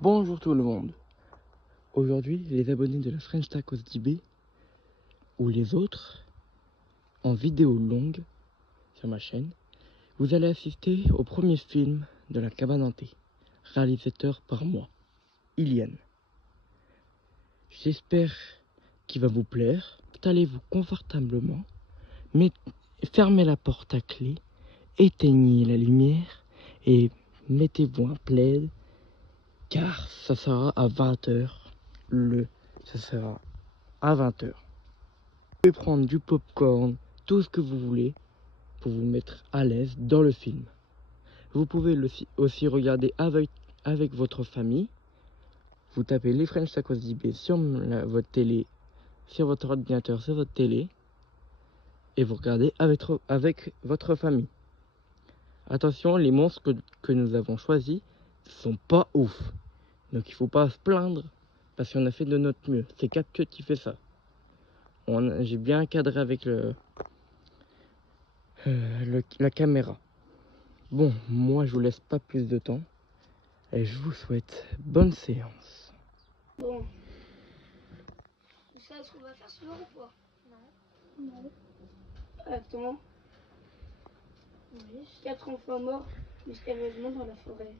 Bonjour tout le monde. Aujourd'hui, les abonnés de la French Tacos DB ou les autres en vidéo longue sur ma chaîne, vous allez assister au premier film de la cabane hantée, réalisateur par moi, Ilian. J'espère qu'il va vous plaire. Installez-vous confortablement, fermez la porte à clé, éteignez la lumière et mettez-vous un plaid. Car ça sera à 20h. Ça sera à 20h. Vous pouvez prendre du popcorn, tout ce que vous voulez pour vous mettre à l'aise dans le film. Vous pouvez aussi regarder avec votre famille. Vous tapez les French Tacos DB sur votre télé, sur votre ordinateur, sur votre télé. Et vous regardez avec votre famille. Attention, les monstres que nous avons choisis sont pas ouf. Donc il faut pas se plaindre parce qu'on a fait de notre mieux. C'est CapCut qui fait ça. J'ai bien cadré avec la caméra. Bon, moi je vous laisse pas plus de temps et je vous souhaite bonne séance. Bon. Vous savez ce qu'on va faire ce soir ou pas? Non. Attends. Oui. 4 enfants morts mystérieusement dans la forêt.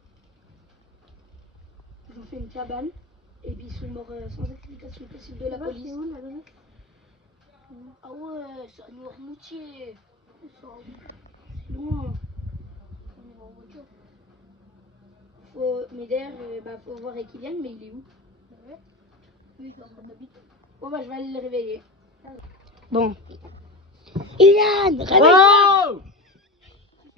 Ils ont fait une cabane et puis ils sont morts sans explication possible de la police. C'est où, là, ah ouais, c'est à Noirmoutier. C'est loin. On est en voiture. Mais d'ailleurs, faut voir avec Kylian, mais il est où? Ouais. Oui, il est en train d'habiter. Bon bah je vais aller le réveiller. Bon. Kylian, réveille-toi! Oh!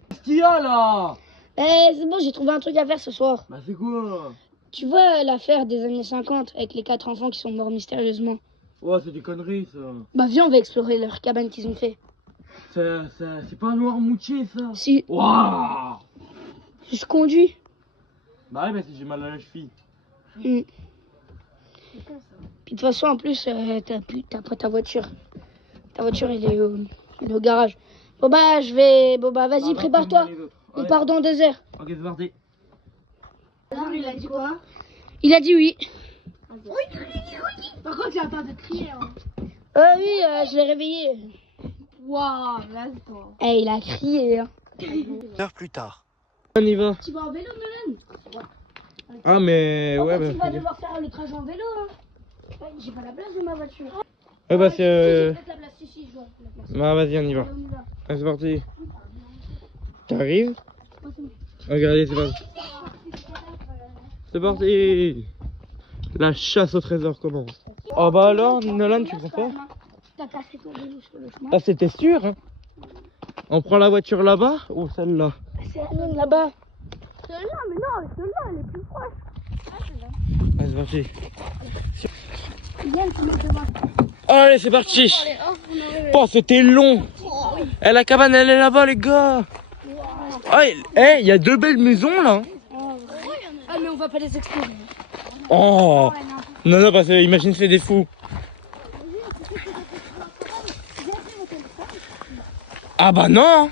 Qu'est-ce qu'il y a là? C'est bon, j'ai trouvé un truc à faire ce soir. Bah c'est quoi? Tu vois l'affaire des années 50 avec les 4 enfants qui sont morts mystérieusement? Ouais, c'est des conneries ça. Bah viens, on va explorer leur cabane qu'ils ont fait. C'est pas un Noirmoutier ça? Si. Waouh! Je conduis. Bah ouais, mais si j'ai mal à la cheville. Puis de toute façon, en plus, t'as pas ta voiture. Ta voiture, elle est au garage. Bon bah, vas-y, prépare-toi. On part dans 2 heures. Ok, c'est parti. Alors, il a dit quoi? Il a dit oui. Par contre, il a pas de crier. Hein. Oui, je l'ai réveillé. Waouh, laisse-toi. Il a crié. Hein. 1 heure plus tard. On y va. Tu vas en vélo, Nolan? Ah mais ouais, tu vas devoir faire le trajet en vélo. Hein. Ouais, j'ai pas la place de ma voiture. Ouais bah Si, j'ai peut-être la place. Si, je vois la place. Bah vas-y, on y va. Allez, on y va. Ah, c'est parti. T'arrives? Regardez, c'est parti. C'est parti. La chasse au trésor commence. Oh bah alors, Nolan, tu préfères? T'as cassé ton vélo sur le chemin. Ah, c'était sûr, hein? On prend la voiture là-bas ou celle-là? C'est la mienne là-bas. Celle-là, mais non, celle-là, elle est plus proche. Ah, celle-là. Ah, c'est parti. Yann, tu mets devant. Allez, c'est parti. Oh, c'était long. Eh, la cabane, elle est là-bas, les gars. Ah, il y a 2 belles maisons, là. Ah, mais on va pas les explorer. Oh. Non, parce que imagine, c'est des fous. Ah bah non.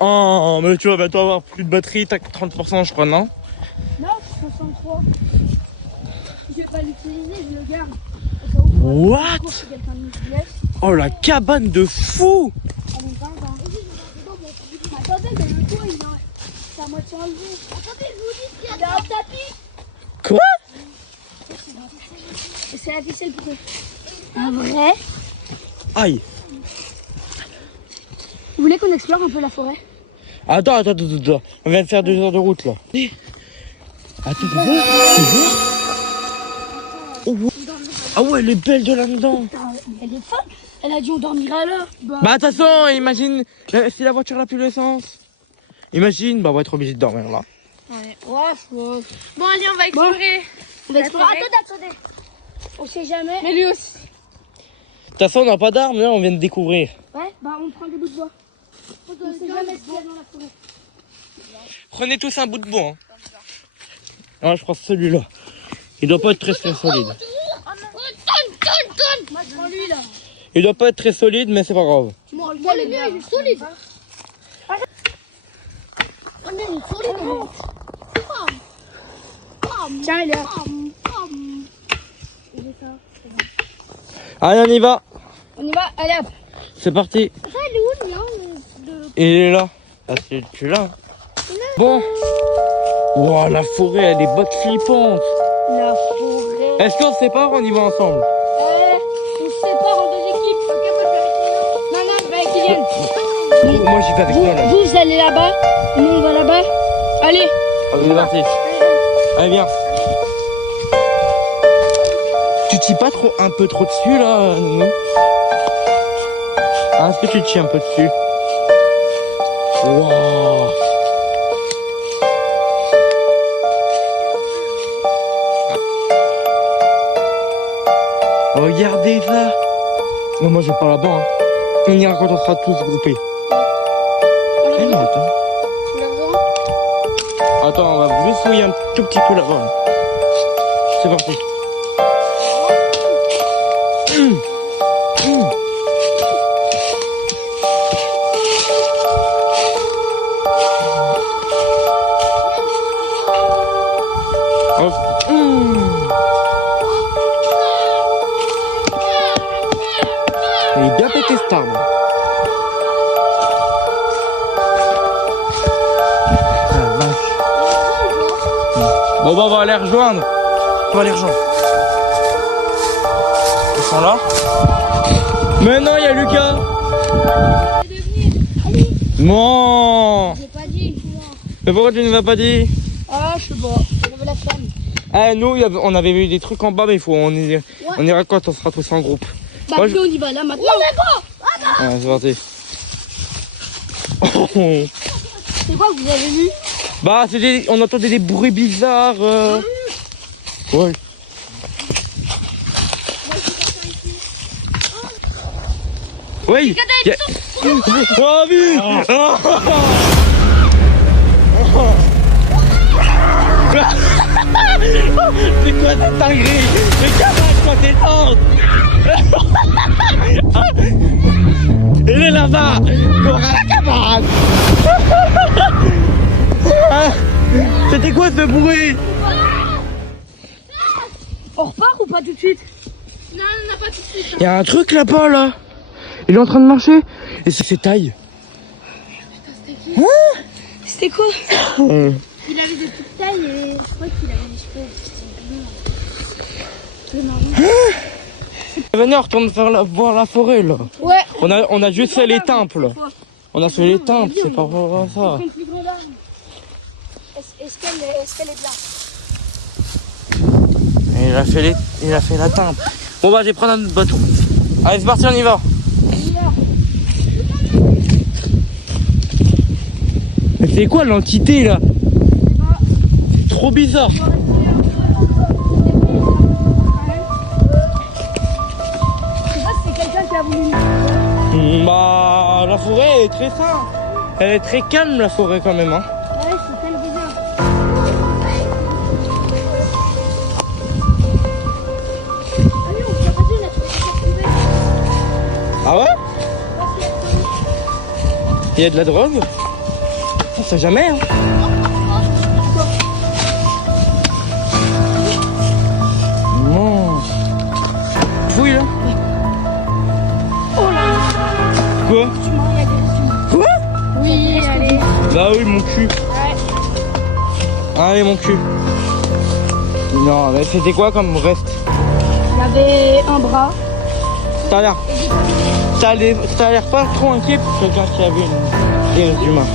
Oh, mais tu vas bientôt avoir plus de batterie, t'as que 30% je crois, non? Non, 63. Je vais pas l'utiliser, je le garde. What? Oh, la cabane de fou. Attendez, mais le toit, c'est à moitié enlevé. Attendez, je vous dis qu'il y a un tapis. Quoi? C'est la ficelle pour eux. Un vrai? Aïe. Vous voulez qu'on explore un peu la forêt? Attends. On vient de faire 2 heures de route, là. Attends, tu vois? Oh, wow. Ah ouais, elle est belle de là-dedans. Elle est folle. Elle a dit on dormira là. Bah, de toute façon, imagine si la voiture n'a plus l'essence. Imagine, bah, on va être obligé de dormir là. Ouais. Bon, allez, on va explorer. On va explorer. Attendez. On sait jamais. Mais lui aussi. De toute façon, on n'a pas d'armes, là, on vient de découvrir. Ouais, bah, on prend des bouts de bois. On sait jamais ce qu'il y a dans la forêt. Prenez tous un bout de bois. Hein. Ah, je prends celui-là. Il doit pas être très solide. Moi, je prends lui là. Il doit pas être très solide, mais c'est pas grave. Moi, le mien, il est solide. On est solide. Tiens, il est là. Allez, on y va. On y va, allez hop. C'est parti. Ça, il est où, le lion Il est là. Ah, tu es là. Bon. Wow, la forêt, elle est bonne flippante. La forêt. Est-ce qu'on se sépare ou on y va ensemble? On se sépare en 2 équipes. Ok, moi je vais avec Kylian. Non, je vais avec Kylian. Moi, j'y vais avec toi, là. Vous allez là-bas. Nous, on va là-bas. Allez. Ok, c'est parti. Allez, viens. Tu te chies pas trop, un peu trop dessus, là, Nono? Ah, est-ce que tu te chies un peu dessus? Wow. Regardez ça. Non, moi je vais pas là-bas. Hein. On ira quand on sera tous groupés. Eh, mais attends. Attends, on va juste fouiller un tout petit peu là-bas. Là. C'est parti. Hop. Il est bien pété cet arbre. Ah, vache. Bon, bah, on va aller rejoindre. On va les rejoindre. Ils sont là. Mais non, il y a Lucas. Non. J'ai pas dit, moi. Mais pourquoi tu ne m'as pas dit? Ah, je sais pas. J'avais la flemme. Eh, nous, on avait vu des trucs en bas, mais on ira quand on sera tous en groupe. Bah, Moi, on y va là maintenant. Ouais, c'est parti. C'est quoi que vous avez vu? Bah, on entendait des bruits bizarres. Ouais. Oui. Oh, vite. C'est quoi cette dinguerie? Mais camarade, quoi t'es il est là-bas. Cora, la camarade. C'était quoi ce bruit? On repart ou pas tout de suite? Non, on n'a pas tout de suite. Il y a un truc là-bas, là. Il est en train de marcher. Et c'est ses tailles. C'était quoi? Il avait des petites tailles et je crois qu'il avait des cheveux. Venez, on retourne voir la forêt, là. Ouais. On a juste fait les temples. On a fait les temples, c'est pas pour ça. Est-ce qu'elle est bien? Il a fait la temple. Bon, bah, je vais prendre un bateau. Allez, c'est parti, on y va. Mais c'est quoi l'entité, là? C'est trop bizarre. C'est quelqu'un qui a voulu. Bah, la forêt est très simple. Elle est très calme, la forêt, quand même. Hein. Ouais, c'est tellement bizarre. Allez, on va passer là. Ah ouais? Il y a de la drogue? On sait jamais, hein. Non. Fouille, là. Oh là là. Quoi? Quoi? Oui, allez. Bah oui, mon cul. Ouais. Allez, mon cul. Non, mais c'était quoi comme reste? Il y avait un bras. T'as l'air pas trop inquiet pour quelqu'un qui a vu des restes humains.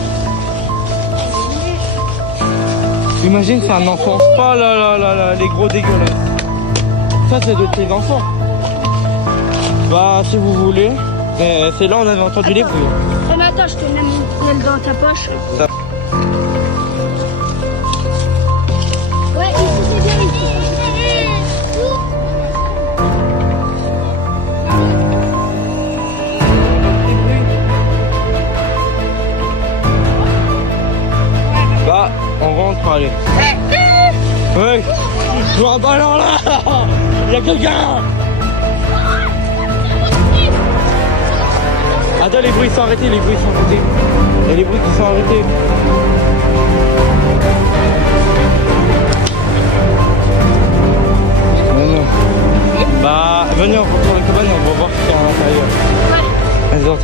Imagine, c'est un enfant. Oh là là là là, les gros dégueulasses. Ça, c'est de tes enfants. Bah, si vous voulez. Mais c'est là où on avait entendu les bruits. Mais attends, je te mets mon aile dans ta poche. Ça. Ouais, ici c'est bien ici. Bah, on rentre, allez. Ouais. Je vois un ballon là. Il y a quelqu'un. Attends, les bruits sont arrêtés, Il y a les bruits qui sont arrêtés.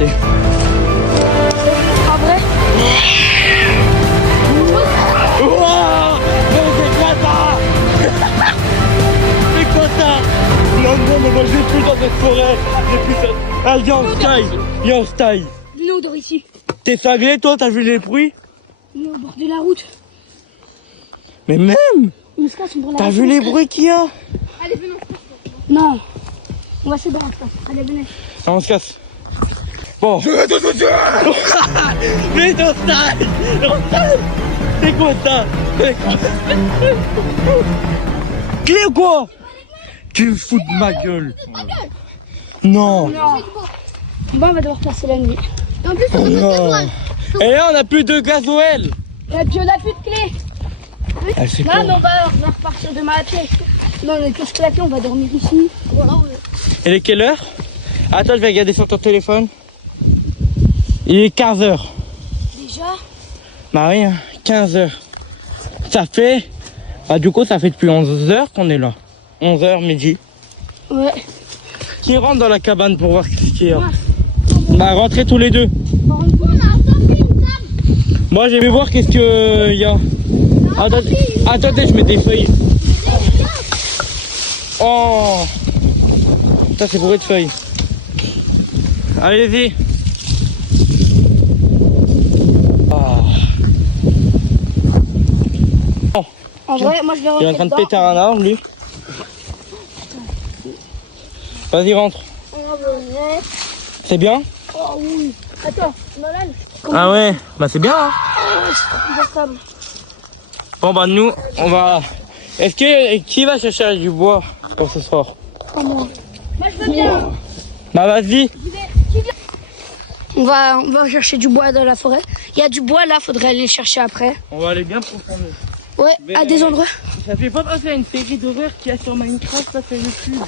monter. En vrai, Wouah! Mais c'est quoi ça? C'est quoi ça? Non, non, mais moi je vais plus dans cette forêt. J'ai plus ça. Ah, viens, on se taille. Viens, on se taille. venez, on dort ici. T'es cinglé, toi? T'as vu les bruits? On est au bord de la route. Mais même! On se casse, on prend la T'as route, vu on les se casse. bruits qu'il y a? Allez, venez, on se casse. Non. On va se battre. Allez, venez. Ah, on se casse. Bon. Mais on se taille! On se taille! C'est quoi ça? Clé ou quoi? Tu me fous de ma gueule. Non. Non. Bon, on va devoir passer la nuit. Et en plus, on Non. a gasoil. Et là, on a plus de gasoil. Et puis on a plus de clés. Elle sait Là, pas. mais on va repartir demain à pied. Non, on est tous claqués, on va dormir ici. Voilà, ouais. Il est quelle heure? Attends, je vais regarder sur ton téléphone. Il est 15h. Déjà? Bah oui, 15h. Ça fait... Bah du coup, ça fait depuis 11h qu'on est là. 11h midi. Ouais. Qui rentre dans la cabane pour voir ce qu'il y a? Bah rentrez tous les deux. On a sorti une table. Moi, je vais voir qu'est-ce qu'il y a. Attendez, je mets des feuilles. Oh! Ça, c'est bourré de feuilles. Allez-y. Ah. En vrai, moi je vais Il est en rentrer train de dedans. péter un arbre, lui. Vas-y, rentre. C'est bien? Oh oui. Attends, Nolan. Ah ouais, bah c'est bien. Hein. Confortable. Bon bah nous, on va... Est-ce que... Qui va chercher du bois pour ce soir? Pas moi. Moi je veux bien. Bah vas-y. On va chercher du bois dans la forêt. Il y a du bois là, faudrait aller le chercher après. On va aller bien profondément. Ouais, à des endroits. Ça fait pas penser à une série d'horreur qu'il y a sur Minecraft, ça fait YouTube.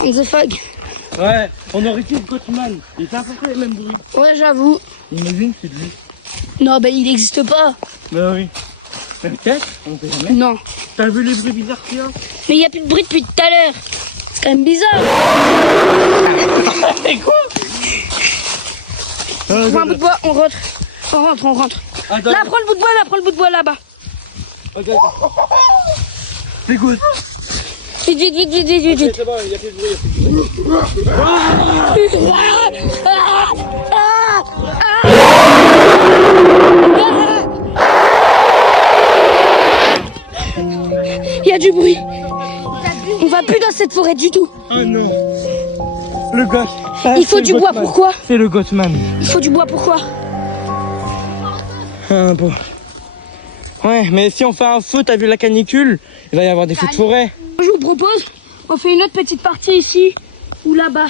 On the fog. Ouais, on aurait dit Gothman. Il fait à peu près les mêmes bruits. Ouais, j'avoue. Imagine, c'est lui. Non, bah il n'existe pas. Bah oui. Peut-être, on sait jamais. Non. T'as vu les bruits bizarres qu'il y a? Mais il n'y a plus de bruit depuis tout à l'heure. C'est quand même bizarre. C'est quoi? On prend un bout de bois, on rentre. On rentre. Attends, Là, prends le bout de bois là, prends le bout de bois là-bas. regarde. C'est quoi? Vite, vite, vite, vite, vite, vite. C'est bon, il y a plus de bruit, Il y a du bruit. On va plus dans cette forêt du tout. Oh non. Le goth. Il faut du bois, pourquoi? C'est le Gothman. Il faut du bois, pourquoi? Ah, bon. Ouais, mais si on fait un feu, t'as vu la canicule? Il va y avoir des feux de forêt. Je vous propose, on fait une autre petite partie ici ou là-bas.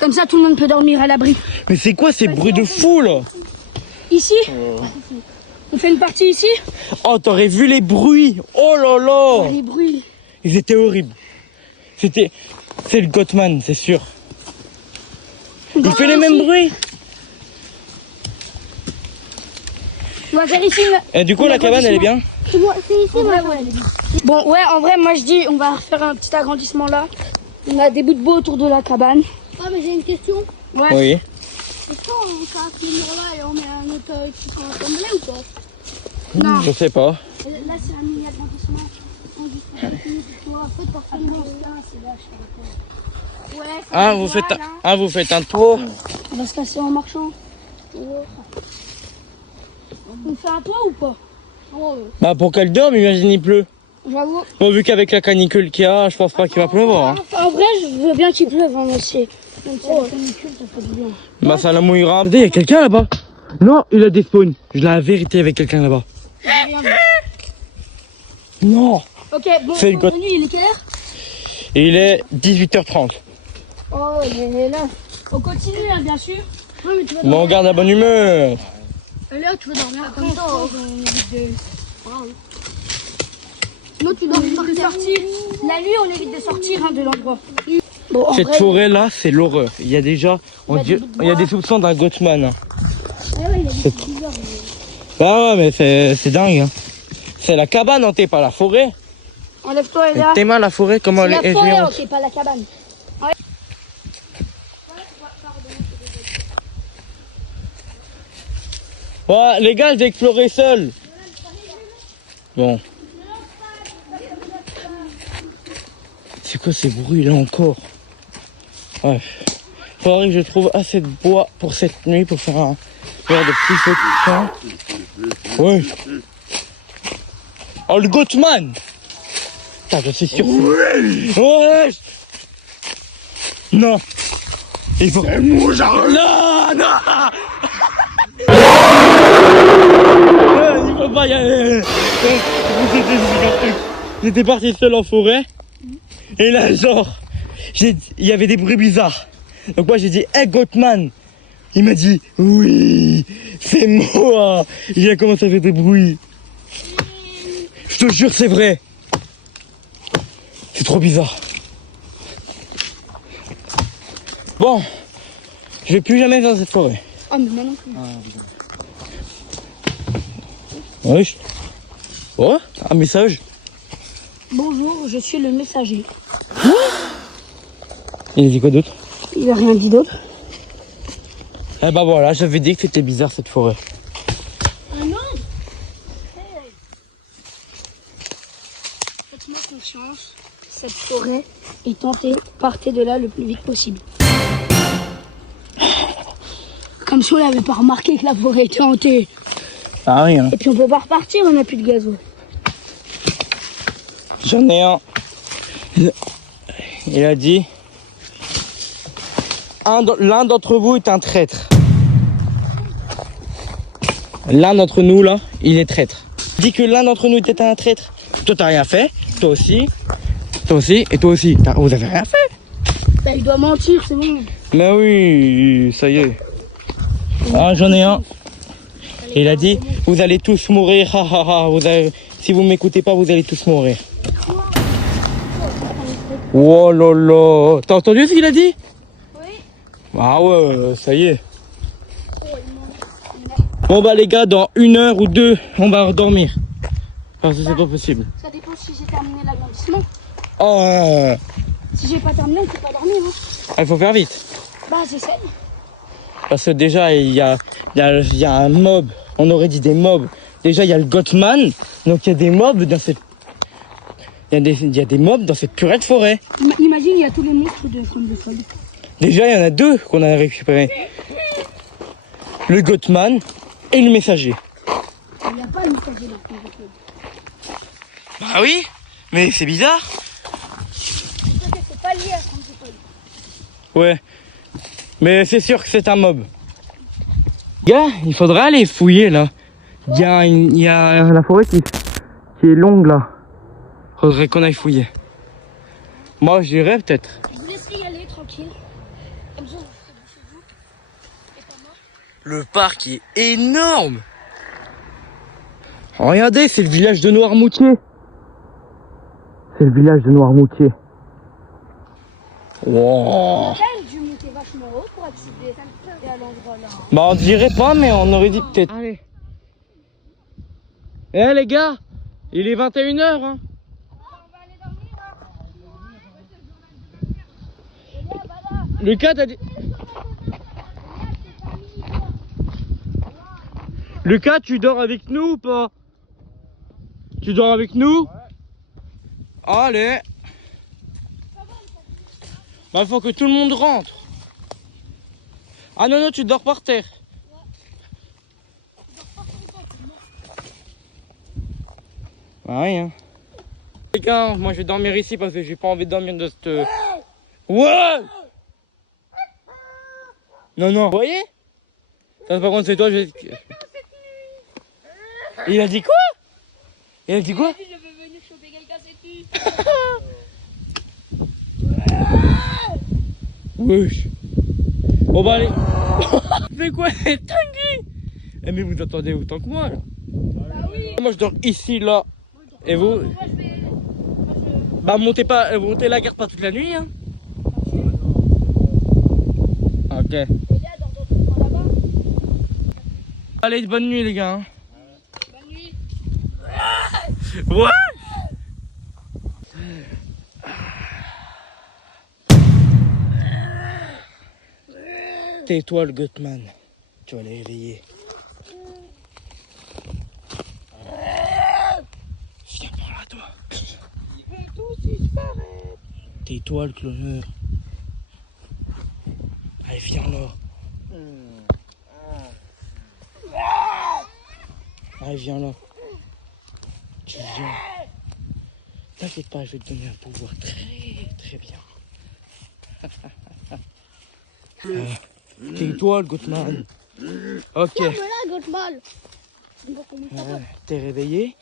Comme ça, tout le monde peut dormir à l'abri. Mais c'est quoi ces bruits de fou là? Ici? On fait une partie ici? Oh, t'aurais vu les bruits? Oh là là! Les bruits. Ils étaient horribles. C'est le Gothman, c'est sûr. Il fait les mêmes bruits. On va faire ici. Et du coup, la cabane, elle est bien? C'est ici, En vrai, moi. ouais. Bon, ouais, en vrai, moi je dis, on va refaire un petit agrandissement là. On a des bouts de bois autour de la cabane. Ah, mais j'ai une question. Ouais. Oui. Est-ce qu'on casse le mur là et on met un autre truc ensemble ou pas? Non. Je sais pas. Là, c'est un mini agrandissement. On dit que c'est un peu de porcelaine. C'est vache. Ouais, ça Ah, va vous voir, faites, là. vous faites un tour. On va se casser en marchant. On fait un toit ou pas? Oh, Bah, pour qu'elle dorme, imagine, il pleut. J'avoue. Bon, vu qu'avec la canicule qu'il y a, je pense pas qu'il va pleuvoir. Hein. En vrai, je veux bien qu'il pleuve, hein, monsieur. Même si la canicule, ça fait du bien. Bah, ça la mouillera. Regardez, il y a quelqu'un là-bas. Non, il a des spawns. Je la vérité avec quelqu'un là-bas. Non. Ok, bon, C'est le Anthony, il est quelle heure? Et il est 18h30. Oh, il est là. On continue, hein, bien sûr. Oui, mais tu vas Bon, on garde la bonne humeur. Et là, tu veux dormir comme ça. Sinon, tu dors par terre. sortir. La nuit, on évite de sortir hein, de l'endroit. Bon, en Cette vrai, forêt là, c'est l'horreur. Il y a déjà, il y a des soupçons d'un Gothman. ouais, il y a des trucs bizarres. Ah ouais, mais c'est dingue. Hein. C'est la cabane hantée, pas la forêt. Enlève-toi, et là. T'es mal la forêt, comment C'est elle la est forêt, géante. ok, pas la cabane. Ouais. Ouais, les gars, j'ai exploré seul. Bon. C'est quoi ces bruits là encore? Ouais. Faudrait que je trouve assez de bois pour cette nuit pour faire un genre de petit feu de camp. Ouais. Oh le Goatman! Putain, je suis sûr. Ouais. Non. Il faut. Non, non. Il faut pas y aller. J'étais parti seul en forêt. Et là, genre, il y avait des bruits bizarres. Donc moi j'ai dit, hey Goatman. Il m'a dit, oui, c'est moi. Il a commencé à faire des bruits. Je te jure, c'est vrai. C'est trop bizarre. Bon, je vais plus jamais dans cette forêt. Oh, mais moi non plus. Oui. Oh, un message. Bonjour, je suis le messager. Il a dit quoi d'autre? Il a rien dit d'autre. Eh ben voilà, j'avais dit que c'était bizarre cette forêt. Ah non! Faites-moi confiance, cette forêt est tentée, partez de là le plus vite possible. Comme si on n'avait pas remarqué que la forêt était hantée. Ah rien. Et puis on peut pas repartir, on n'a plus de gasoil. J'en ai un. Il a dit, l'un d'entre vous est un traître. L'un d'entre nous là, il est traître. Il dit que l'un d'entre nous était un traître. Toi t'as rien fait, toi aussi, et toi aussi. Vous avez rien fait. Bah, il doit mentir, c'est bon. Mais oui, ça y est. Ah, j'en ai un. Et il a dit, vous allez tous mourir, ha ha ha. Si vous m'écoutez pas, vous allez tous mourir. Oh là là. T'as entendu ce qu'il a dit? Oui. Ah ouais, ça y est. Bon bah les gars, dans 1 heure ou 2, on va redormir. Parce que c'est pas possible. Ça dépend si j'ai terminé l'agrandissement. Oh, Si j'ai pas terminé, on peut pas dormir. Hein. il faut faire vite. Bah, j'essaie. Parce que déjà, il y a un mob. On aurait dit des mobs. Déjà, il y a le Goatman. Donc, il y a des mobs dans cette... Il y a des mobs dans cette purée de forêt. Imagine, il y a tous les monstres de Femme de Sol. Déjà, il y en a 2 qu'on a récupérés. Le Goatman et le messager. Il n'y a pas le messager dans Femme de Sol. Bah oui, mais c'est bizarre. C'est pas lié à Femme de Sol. Ouais. Mais c'est sûr que c'est un mob. Gars, il faudrait aller fouiller là. Il y a la forêt qui est longue là. Faudrait qu'on aille fouiller. Moi j'irais peut-être. Je vous laisserai y aller tranquille. Comme ça, vous ferez de chez vous. Et pas moi. Le parc est énorme. Regardez, c'est le village de Noirmoutier. C'est le village de Noirmoutier. Wow. J'ai dû monter vachement haut pour accéder à l'endroit là. Bah on dirait pas, mais on aurait dit peut-être. Allez. Eh les gars, il est 21 h hein. Lucas, t'as dit... Lucas, tu dors avec nous ou pas? Tu dors avec nous? Ouais. Allez. Bah faut que tout le monde rentre. Ah non, non, tu dors par terre. Ah rien. Les gars, moi je vais dormir ici parce que j'ai pas envie de dormir de cette... Ouais. Non, non. Vous voyez? Ça, par contre, c'est toi, Il a dit quoi? Il a dit quoi? Je veux venir choper quelqu'un cette nuit. Wesh. Bon bah allez. C'est quoi cette dinguerie? Eh mais vous attendez autant que moi là. Bah oui. Moi je dors ici là. Et vous? Bah montez pas, montez la garde pas toute la nuit hein. Ok. Allez, bonne nuit les gars. Hein. Bonne nuit. Ouais. Tais-toi le Goatman. Tu vas les réveiller. Ils vont tous disparaître. Tais-toi le cloneur. Allez, viens là. Allez, viens là. Tu viens. T'inquiète pas, je vais te donner un pouvoir très très bien. Tais-toi le Gothman. Ok. Voilà, Gothman. T'es réveillé?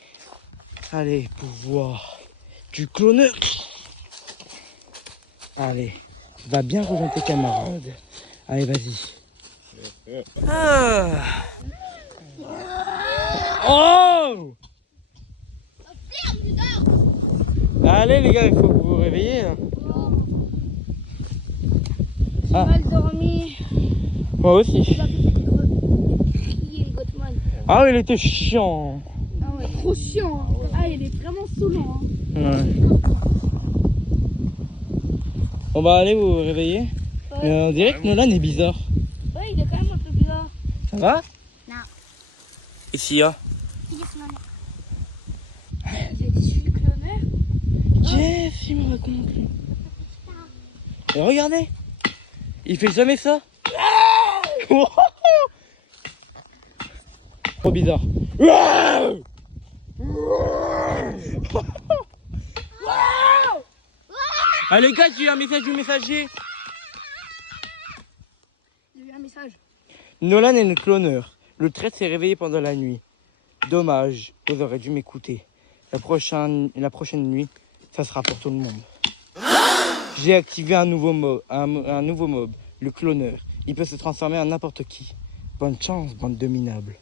Allez, pouvoir du cloneur. Allez, va bien rejoindre tes camarades. Allez, vas-y. Ah. Oh! Allez les gars, il faut que vous vous réveillez là. J'ai mal dormi. Moi aussi. Il a fait crier le Gothman. Ah oui, il était chiant. Ah ouais, trop chiant. Ah, il est vraiment saoulant. Ouais. Bon bah allez, vous vous réveillez. Mais on dirait que Nolan est bizarre. Ouais, il est quand même un peu bizarre. Ça va? Non. Et Sia? J'ai dit le cloneur. Jeff, il me raconte. Et regardez, il fait jamais ça. Trop bizarre. Allez les gars, j'ai eu un message du messager. J'ai eu un message. Nolan est le cloneur. Le traître s'est réveillé pendant la nuit. Dommage, vous aurez dû m'écouter. La prochaine nuit, ça sera pour tout le monde. J'ai activé un nouveau mob, le cloneur. Il peut se transformer en n'importe qui. Bonne chance, bande de minables.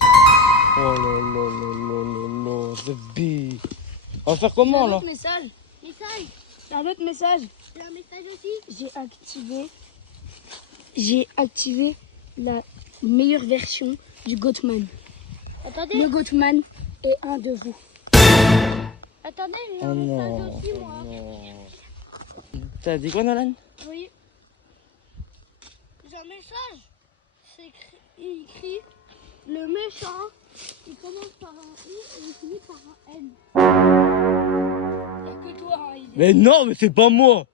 Oh là là là là là là, the bee. On va faire comment là? Message. Message. Un autre message. J'ai un message aussi. J'ai activé la meilleure version du Gothman. Attendez. Le Gothman est un de vous. Attendez, j'ai Oh un non, message aussi, moi. oh non. T'as dit quoi Nolan? Oui. J'ai un message. C'est écrit, il écrit le méchant. Il commence par un I et il finit par un N. Il n'y a que toi. Hein, Mais non, mais c'est pas moi.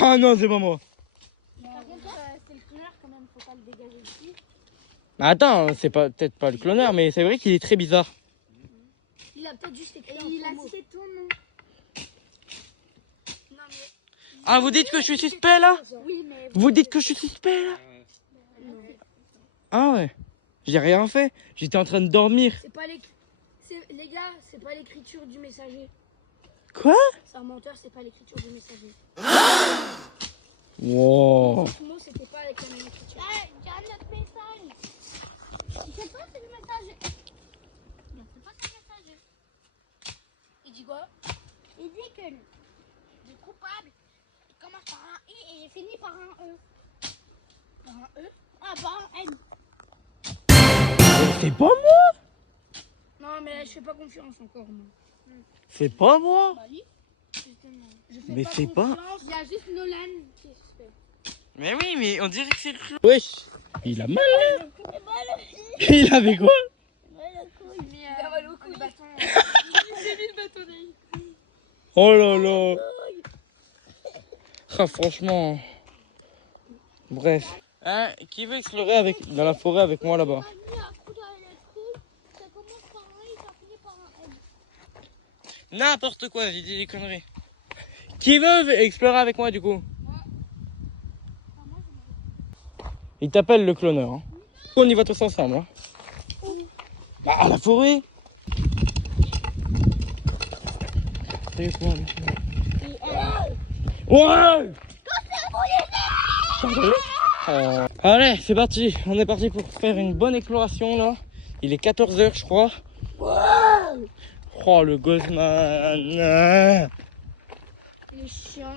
Ah non, c'est pas moi. Par contre, c'est le cloneur quand même, faut pas le dégager ici. Attends, c'est pas peut-être pas le cloneur, mais c'est vrai qu'il est très bizarre. Il a peut-être juste écrit Et un il a faux mot. cité ton nom. Non, mais... Ah, vous dites que je suis suspect là? Oui, mais. Vous dites que je suis suspect là? Ah ouais. J'ai rien fait. J'étais en train de dormir. C'est pas les... Les gars, c'est pas l'écriture du messager. Quoi? C'est un menteur, c'est pas l'écriture du messager. Wow. Ce mot, c'était pas avec la même écriture. Ah, j'ai un autre message. Je sais pas, c'est le message. Je sais pas, c'est le message. Il dit quoi? Il dit que le coupable, il commence par un I et il finit par un E. Par un E? Ah, par un N. C'est pas moi. Non, mais je fais pas confiance encore, moi. C'est pas moi. Bah, lui, justement. Je fais Mais c'est pas. confiance. Il y a juste Nolan qui est suspect. Mais oui, mais on dirait que c'est le clone. Wesh. Il a mal. Il avait quoi? Il a mal au cou, le bâton. J'ai mis le bâtonnet. Oh là là. Ah, franchement. Bref. Hein, qui veut explorer dans la forêt avec moi là-bas? Ça commence par un I, ça finit par un N. N'importe quoi, j'ai dit des conneries. Qui veut explorer avec moi du coup? Il t'appelle le cloneur. Hein. On y va tous ensemble. Hein. Bah, à la forêt. Ouais. Allez, c'est parti. On est parti pour faire une bonne exploration là. Il est 14h je crois. Oh le Gothman. Il est chiant.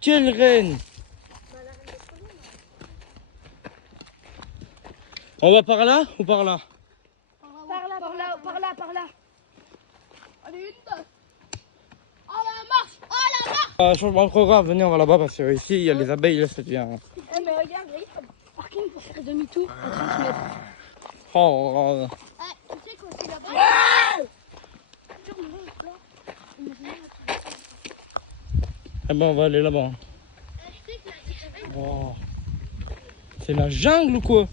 Quelle reine. On va par là ou par là? Par là. Allez, une, deux. Oh la marche. Oh la marche. Changement de programme, venez, on va là-bas parce que ici, il y a les abeilles, là, ça devient... Eh, mais regarde, il y a un parking pour faire demi-tour à 30 mètres. Oh, Ah, tu sais qu'aussi là-bas. eh ben, on va aller là-bas. Oh. C'est la jungle ou quoi?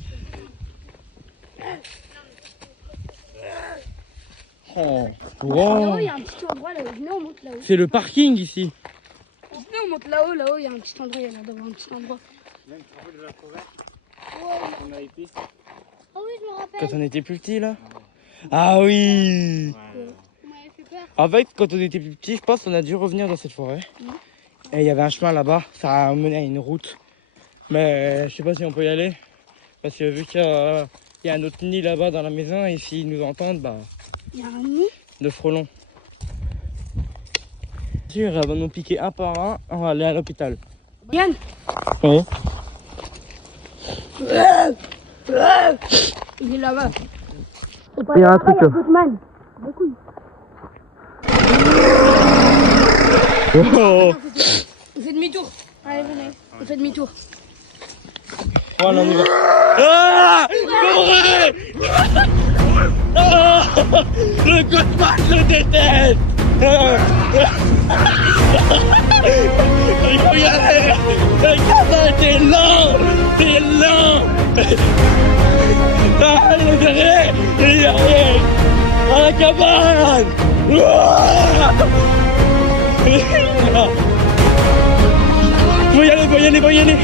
Oh, Là-haut, wow. il y a un petit endroit là-haut. Venez, on monte là-haut. C'est le parking ici. Venez, on monte là-haut. Là-haut, il y a un petit endroit. Il y a l'air d'avoir un petit endroit. Même travail de la forêt. Oh oui, je me rappelle. Quand on était plus petit là. Ah oui. Vous m'avez fait peur. En fait, quand on était plus petit, je pense qu'on a dû revenir dans cette forêt. Et il y avait un chemin là-bas, ça a mené à une route. Mais je sais pas si on peut y aller. Parce que vu qu'il y a un autre nid là-bas dans la maison, et s'ils nous entendent, bah, Il y a un nid. de frelons. Sûr, elles vont nous piquer un par un, on va aller à l'hôpital. Yann. Oui. Il est là-bas. Il y a un truc là. Goodman. Beaucoup. Oh. On fait demi-tour. Allez, venez. On fait demi-tour. Voilà, on y va. Ah, Corée. Ah, le Goodman, je déteste. Il faut y aller. Le gamin, t'es lent. T'es lent. Ah, il est derrière. Il est derrière. À la cabane. Faut y aller, faut y aller, faut y aller.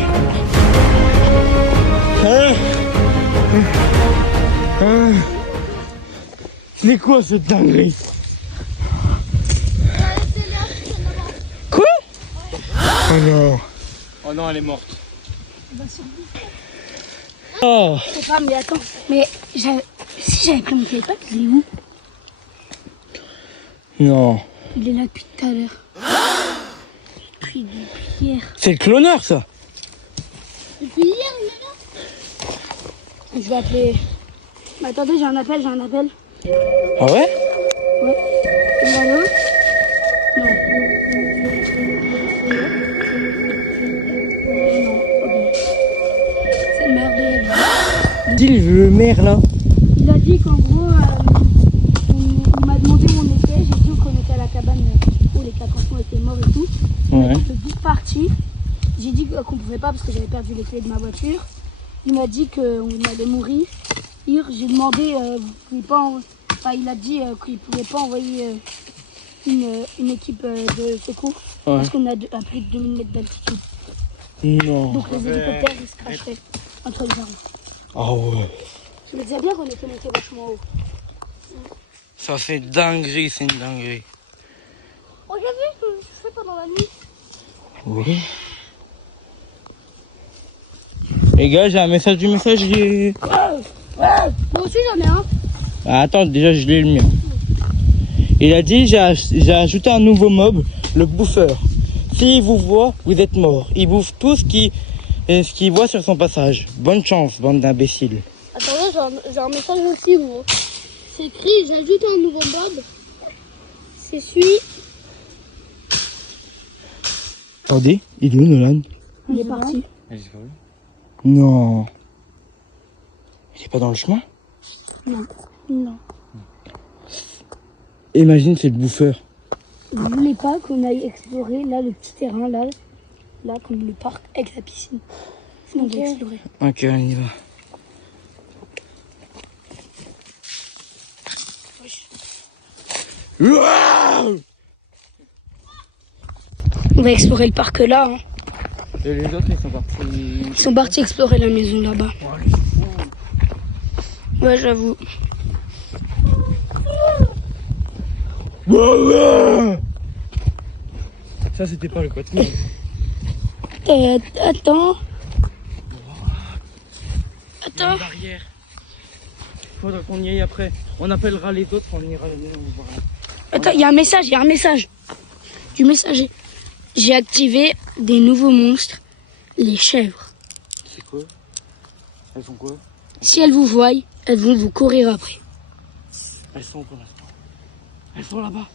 C'est quoi cette dinguerie? Quoi? Oh non. Oh non, elle est morte. Oh. Je sais pas, mais attends. Mais si j'avais pris mon téléphone, il est où? Non. Il est là depuis tout à l'heure. Depuis hier. C'est le cloneur ça. Depuis hier, il est là. Je vais appeler. Mais attendez, j'ai un appel. Ah ouais? Ouais. Il est là? Non. Non, ok. C'est le maire de la ville. Dis le maire là. Il a dit qu'en gros, il m'a demandé où on était. J'ai dit qu'on était à la cabane où les 4 enfants étaient morts et tout. Ouais. On est vite parti. J'ai dit qu'on pouvait pas parce que j'avais perdu les clés de ma voiture. Il m'a dit qu'on allait mourir. J'ai demandé, vous pouvez pas il a dit qu'il pouvait pas envoyer une équipe de secours parce qu'on a à plus de 2000 mètres d'altitude. Non. Donc les hélicoptères ils se cracheraient entre les arbres. Ah ouais. Je me disais bien qu'on était monté vachement haut. Ça fait dinguerie, c'est une dinguerie. Regardez ce que je fais pendant la nuit. Oui. Les gars, j'ai un message du messager. Moi aussi j'en ai un. Ah, attends, déjà je l'ai le mien. Il a dit j'ai ajouté un nouveau mob, le bouffeur. S'il vous voit, vous êtes mort. Il bouffe tout ce qu'il voit sur son passage. Bonne chance, bande d'imbéciles. Attendez, j'ai un message aussi, gros. C'est écrit, j'ajoute un nouveau mob. C'est celui. Attendez, il est où Nolan? Il est parti. Non. Il est pas dans le chemin? Non. Imagine, c'est le bouffeur. Vous voulez pas qu'on aille explorer là le petit terrain là comme le parc avec la piscine. Sinon on va explorer. Ok, on y va. Waouh! On va explorer le parc là. Hein. Et les autres, ils sont partis. Ils sont partis explorer la maison là-bas. Ouais, j'avoue. Ça, c'était pas le quatrième. Attends. Il y a une barrière. Faudra qu'on y aille après. On appellera les autres, on ira les maisons, on va voir. Attends, il y a un message. Du messager. J'ai activé des nouveaux monstres, les chèvres. C'est quoi? Elles font quoi? Si elles vous voient, elles vont vous courir après. Elles sont pour l'instant. Elles sont là-bas.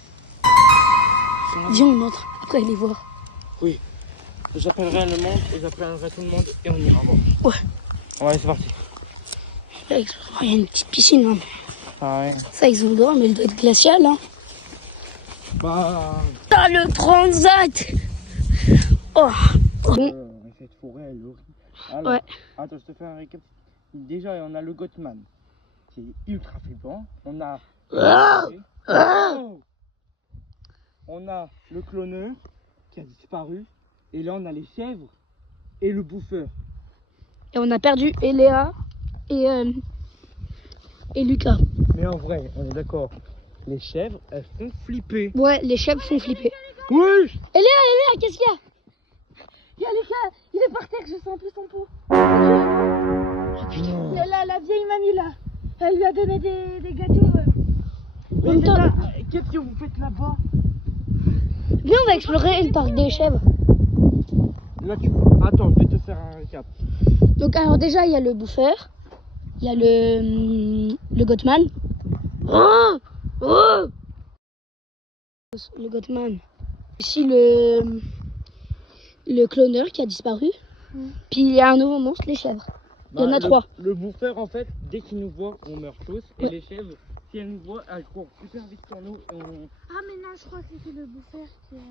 Viens, on entre. Après, les voir. Oui. J'appellerai le monde et j'appellerai tout le monde et on ira voir. Ouais. Ouais, c'est parti. Là, il y a une petite piscine. Hein. Ah ouais. Ça, ils ont le droit, mais elle doit être glaciale. Hein. Bah... Ah, le transat. Oh. Cette forêt, elle est horrible. Alors, Ouais. attends, je te fais un récap. Déjà, on a le Gothman, qui est ultra flippant. On a... On a le cloneur, qui a disparu. Et là, on a les chèvres et le bouffeur. Et on a perdu Eléa et Lucas. Mais en vrai, on est d'accord. Les chèvres, elles font flipper. Ouais, les chèvres font flipper. Oui. Eléa, qu'est-ce qu'il y a? Il y a Lucas, il est par terre, je sens plus son pouls. Non. La vieille mamie là, elle lui a donné des gâteaux. Mais là, qu'est-ce que vous faites là-bas? Viens, on va explorer le parc des chèvres. Là, Attends, je vais te faire un récap. Donc, alors déjà, il y a le bouffeur. Il y a le Gothman. Oh, oh. Le Gothman. Ici, le cloneur qui a disparu. Puis, il y a un nouveau monstre, les chèvres. Il y en a 3. Le bouffeur, en fait, dès qu'il nous voit, on meurt tous. Et Ouais. les chèvres, si elles nous voient, elles courent super vite sur nous. Et on... Ah mais non, je crois que c'était le bouffeur qui a vu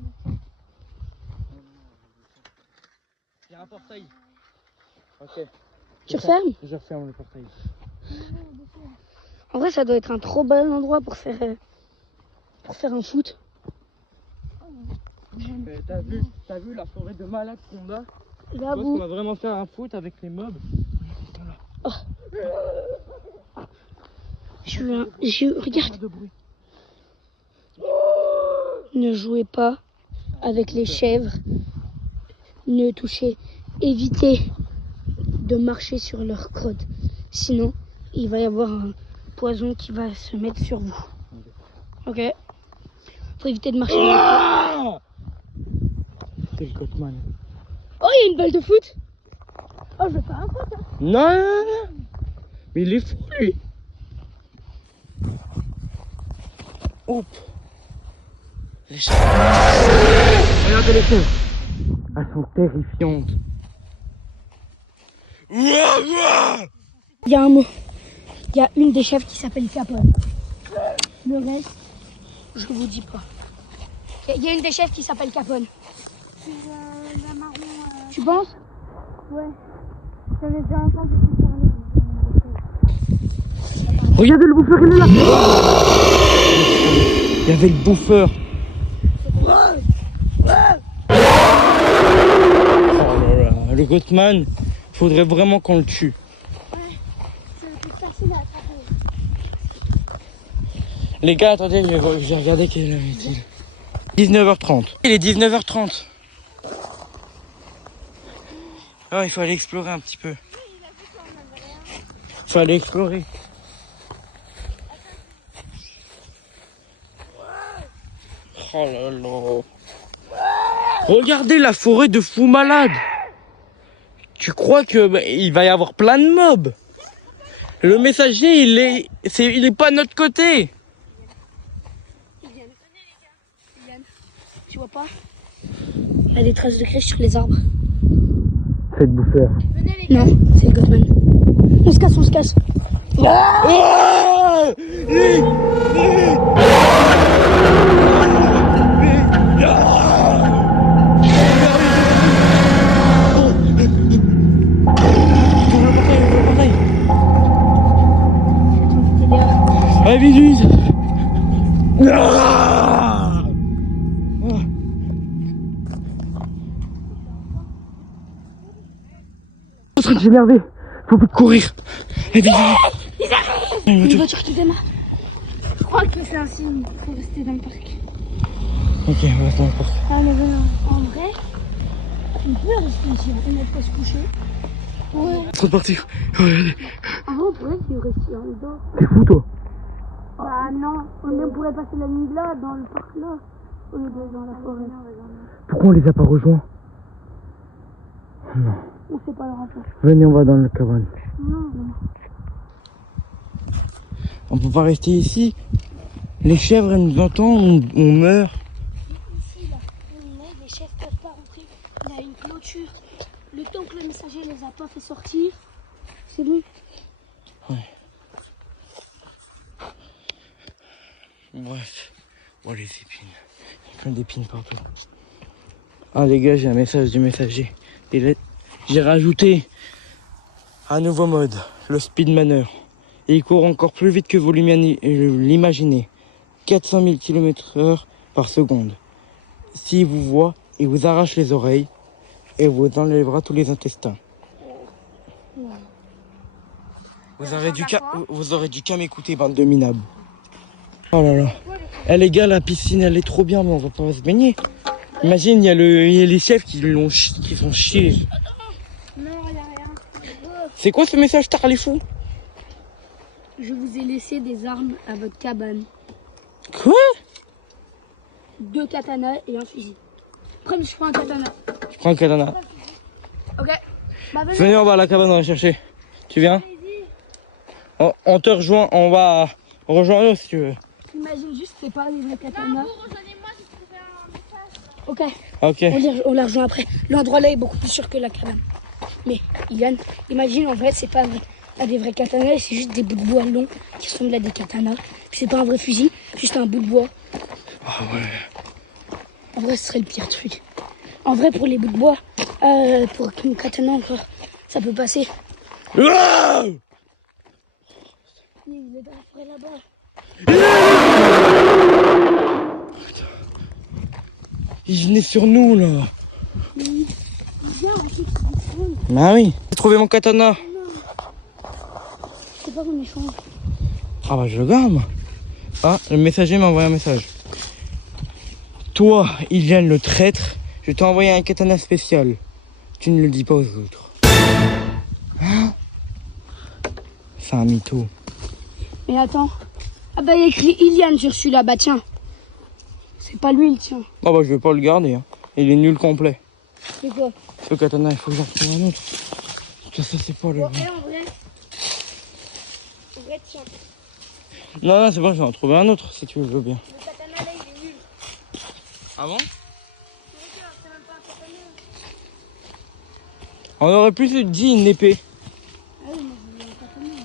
Lucas. Il y a un portail. Ok. Tu refermes? Je referme le portail. En vrai, ça doit être un trop bon endroit pour faire un foot. T'as vu la forêt de malades qu'on a? Je pense J'avoue. qu'on va vraiment faire un foot avec les mobs. Regarde, Pas de bruit. ne jouez pas avec les chèvres. Ne touchez, évitez de marcher sur leur crotte. Sinon, il va y avoir un poison qui va se mettre sur vous. Ok? Faut éviter de marcher. Ah, c'est le Gothman. Oh, il y a une balle de foot. Oh, je veux faire un foot. Hein. Non. Mais il est fou, lui. Hop. Les chèvres. Regardez les chèvres. Elles sont terrifiantes. Il y a un mot. Il y a une des chèvres qui s'appelle Capone. Le reste, je vous dis pas. Il y a une des chèvres qui s'appelle Capone. C'est la marron. Tu penses? Ouais. J'avais déjà entendu parler. Regardez le bouffeur, il est là. Il y avait le bouffeur. Oh là là, le Gothman, faudrait vraiment qu'on le tue. C'est facile à attraper. Les gars, attendez, j'ai regardé quelle heure est-il. 19h30. Il est 19h30. Ah, il faut aller explorer un petit peu. Il faut aller explorer. Oh là là. Regardez la forêt de fous malades. Tu crois que il va y avoir plein de mobs? Le messager, il est pas de notre côté. Tu vois pas? Il y a des traces de crèche sur les arbres. C'est le bouffeur. Venez les gars. Non, c'est le Gothman. On se casse, on se casse. Ah, allez, vite, vite. Ah, en train de s'énerver. Faut plus courir. Allez, vite, vite. Une voiture qui démarre. Je crois que c'est un signe. Il faut rester dans le parc. Ok, on reste dans le parc. Ah mais non. En vrai, on peut rester ici. On n'a pas se coucher. Ouais. Trop de partir. Regardez. En vrai, on pourrait rester en dedans. T'es fou, toi? Bah non, on pourrait passer la nuit là, dans le parc là, au lieu de dans la forêt. Pourquoi on les a pas rejoints? Non. On sait pas leur emploi. Venez, on va dans le cabane. Non. On peut pas rester ici. Les chèvres, elles nous entendent, on meurt. Ici là, on met des chefs peuvent messager les a pas fait sortir. C'est bon. Ouais. Bref. Oh les épines. Il y a plein d'épines partout. Ah les gars, j'ai un message du messager. J'ai rajouté un nouveau mode, le Speedmanner. Et il court encore plus vite que vous l'imaginez. 400 000 km/h par seconde. S'il vous voit, il vous arrache les oreilles et vous enlèvera tous les intestins. Vous aurez dû qu'à m'écouter, bande de minables. Oh là là. Eh les gars, la piscine elle est trop bien, mais on va pas se baigner. Imagine, il y a les chefs qui font chier. Non, il n'y a rien. C'est quoi ce message, tard les fous? Je vous ai laissé des armes à votre cabane. Quoi? 2 katanas et un fusil. Après, je prends un katana. Je prends un katana. Ok. Bah, Venez, on va à la cabane, on va chercher. Tu viens? On te rejoint, on va rejoindre nous si tu veux. Imagine juste, c'est pas des vrais katanas. Non, vous rejoignez-moi, j'ai trouvé un message. Ok. Ok. On la rejoint après. L'endroit là est beaucoup plus sûr que la cabane. Mais, Yann, imagine en fait, c'est pas des vrais katanas, c'est juste des bouts de bois longs qui ressemblent à des katanas. Puis c'est pas un vrai fusil, juste un bout de bois. Ah ouais. En vrai, ce serait le pire truc. En vrai, pour les bouts de bois, pour un katana encore, ça peut passer. Ah! Il est dans la forêt là-bas. Il venait sur nous là. Viens, on sait Bah oui. J'ai trouvé mon katana. c'est pas qu'on échange. Ah bah je le garde moi. Ah, le messager m'a envoyé un message. Toi, Iliane le traître, je t'ai envoyé un katana spécial. Tu ne le dis pas aux autres. Hein? C'est un mytho. Mais attends. Ah bah il y a écrit Iliane sur celui-là, bah tiens. C'est pas lui le tien. Ah bah je vais pas le garder. Hein. Il est nul complet. C'est quoi? Ce katana, il faut que j'en retrouve un autre. Ça c'est pas le Bon, vrai. en vrai, tiens. Non, c'est bon, je vais en trouver un autre si tu veux bien. Le katana là, il est nul. Ah bon? C'est même pas un katana. On aurait plus dit une épée. Ah oui, moi je voulais un katana.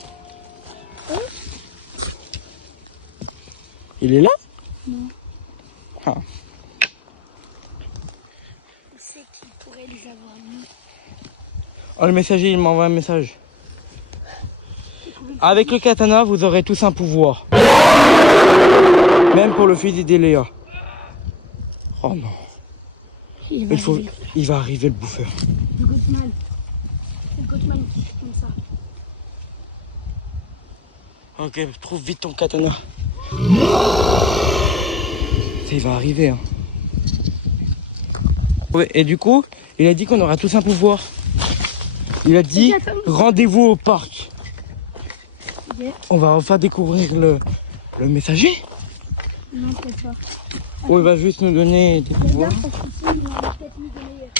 Il est là? Non. Ah. C'est qui pourrait les avoir mis. Oh, le messager, il m'envoie un message. Avec le katana, vous aurez tous un pouvoir. Même pour le fusil d'Eléa. Oh non. Il va arriver le bouffeur. Le Gottman. C'est le Gottman qui fait comme ça. Ok, trouve vite ton katana. Il va arriver. Hein. Ouais, et du coup, il a dit qu'on aura tous un pouvoir. Il a dit rendez-vous au parc. Okay. On va enfin découvrir le messager. Non, peut-être pas. Ou il va juste nous donner des pouvoirs. Regarde, parce qu'ici, il en a peut-être mis de meilleurs.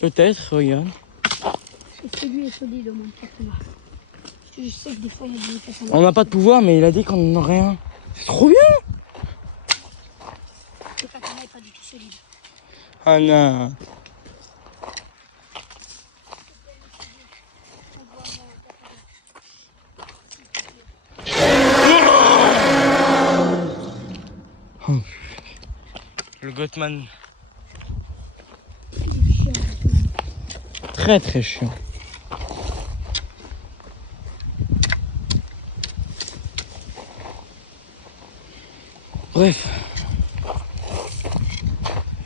Peut-être, regarde. Parce que lui est solide au moins de katana. Parce que je sais que des fois, il y a des katanas. On n'a pas de pouvoir, mais il a dit qu'on en aurait un. C'est trop bien. Le katana est pas du tout solide. Ah non. Oh. Le Gottman. Très très chiant. Bref.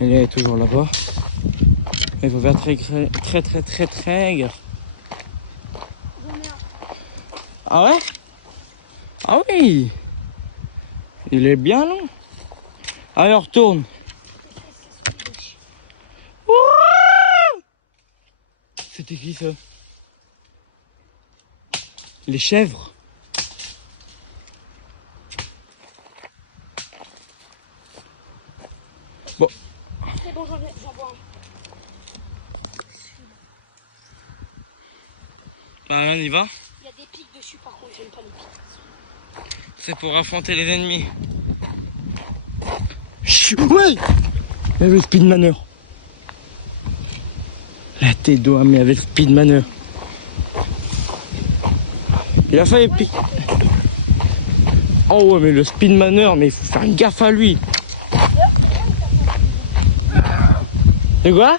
Il est toujours là-bas. Il faut faire très gaffe. Ah ouais? Ah oui! Il est bien long. Allez, on retourne. C'était qui ça? Les chèvres? Bon. C'est bon, j'en vois un. Bah, on y va? Il y a des pics dessus, par contre, j'aime pas les pics. C'est pour affronter les ennemis. Chut, ouais! Avec le speedmanner. La tête d'eau, mais avec le speedmanner. Il a failli piquer. Oh ouais, mais le speedmanner, mais il faut faire une gaffe à lui. De quoi?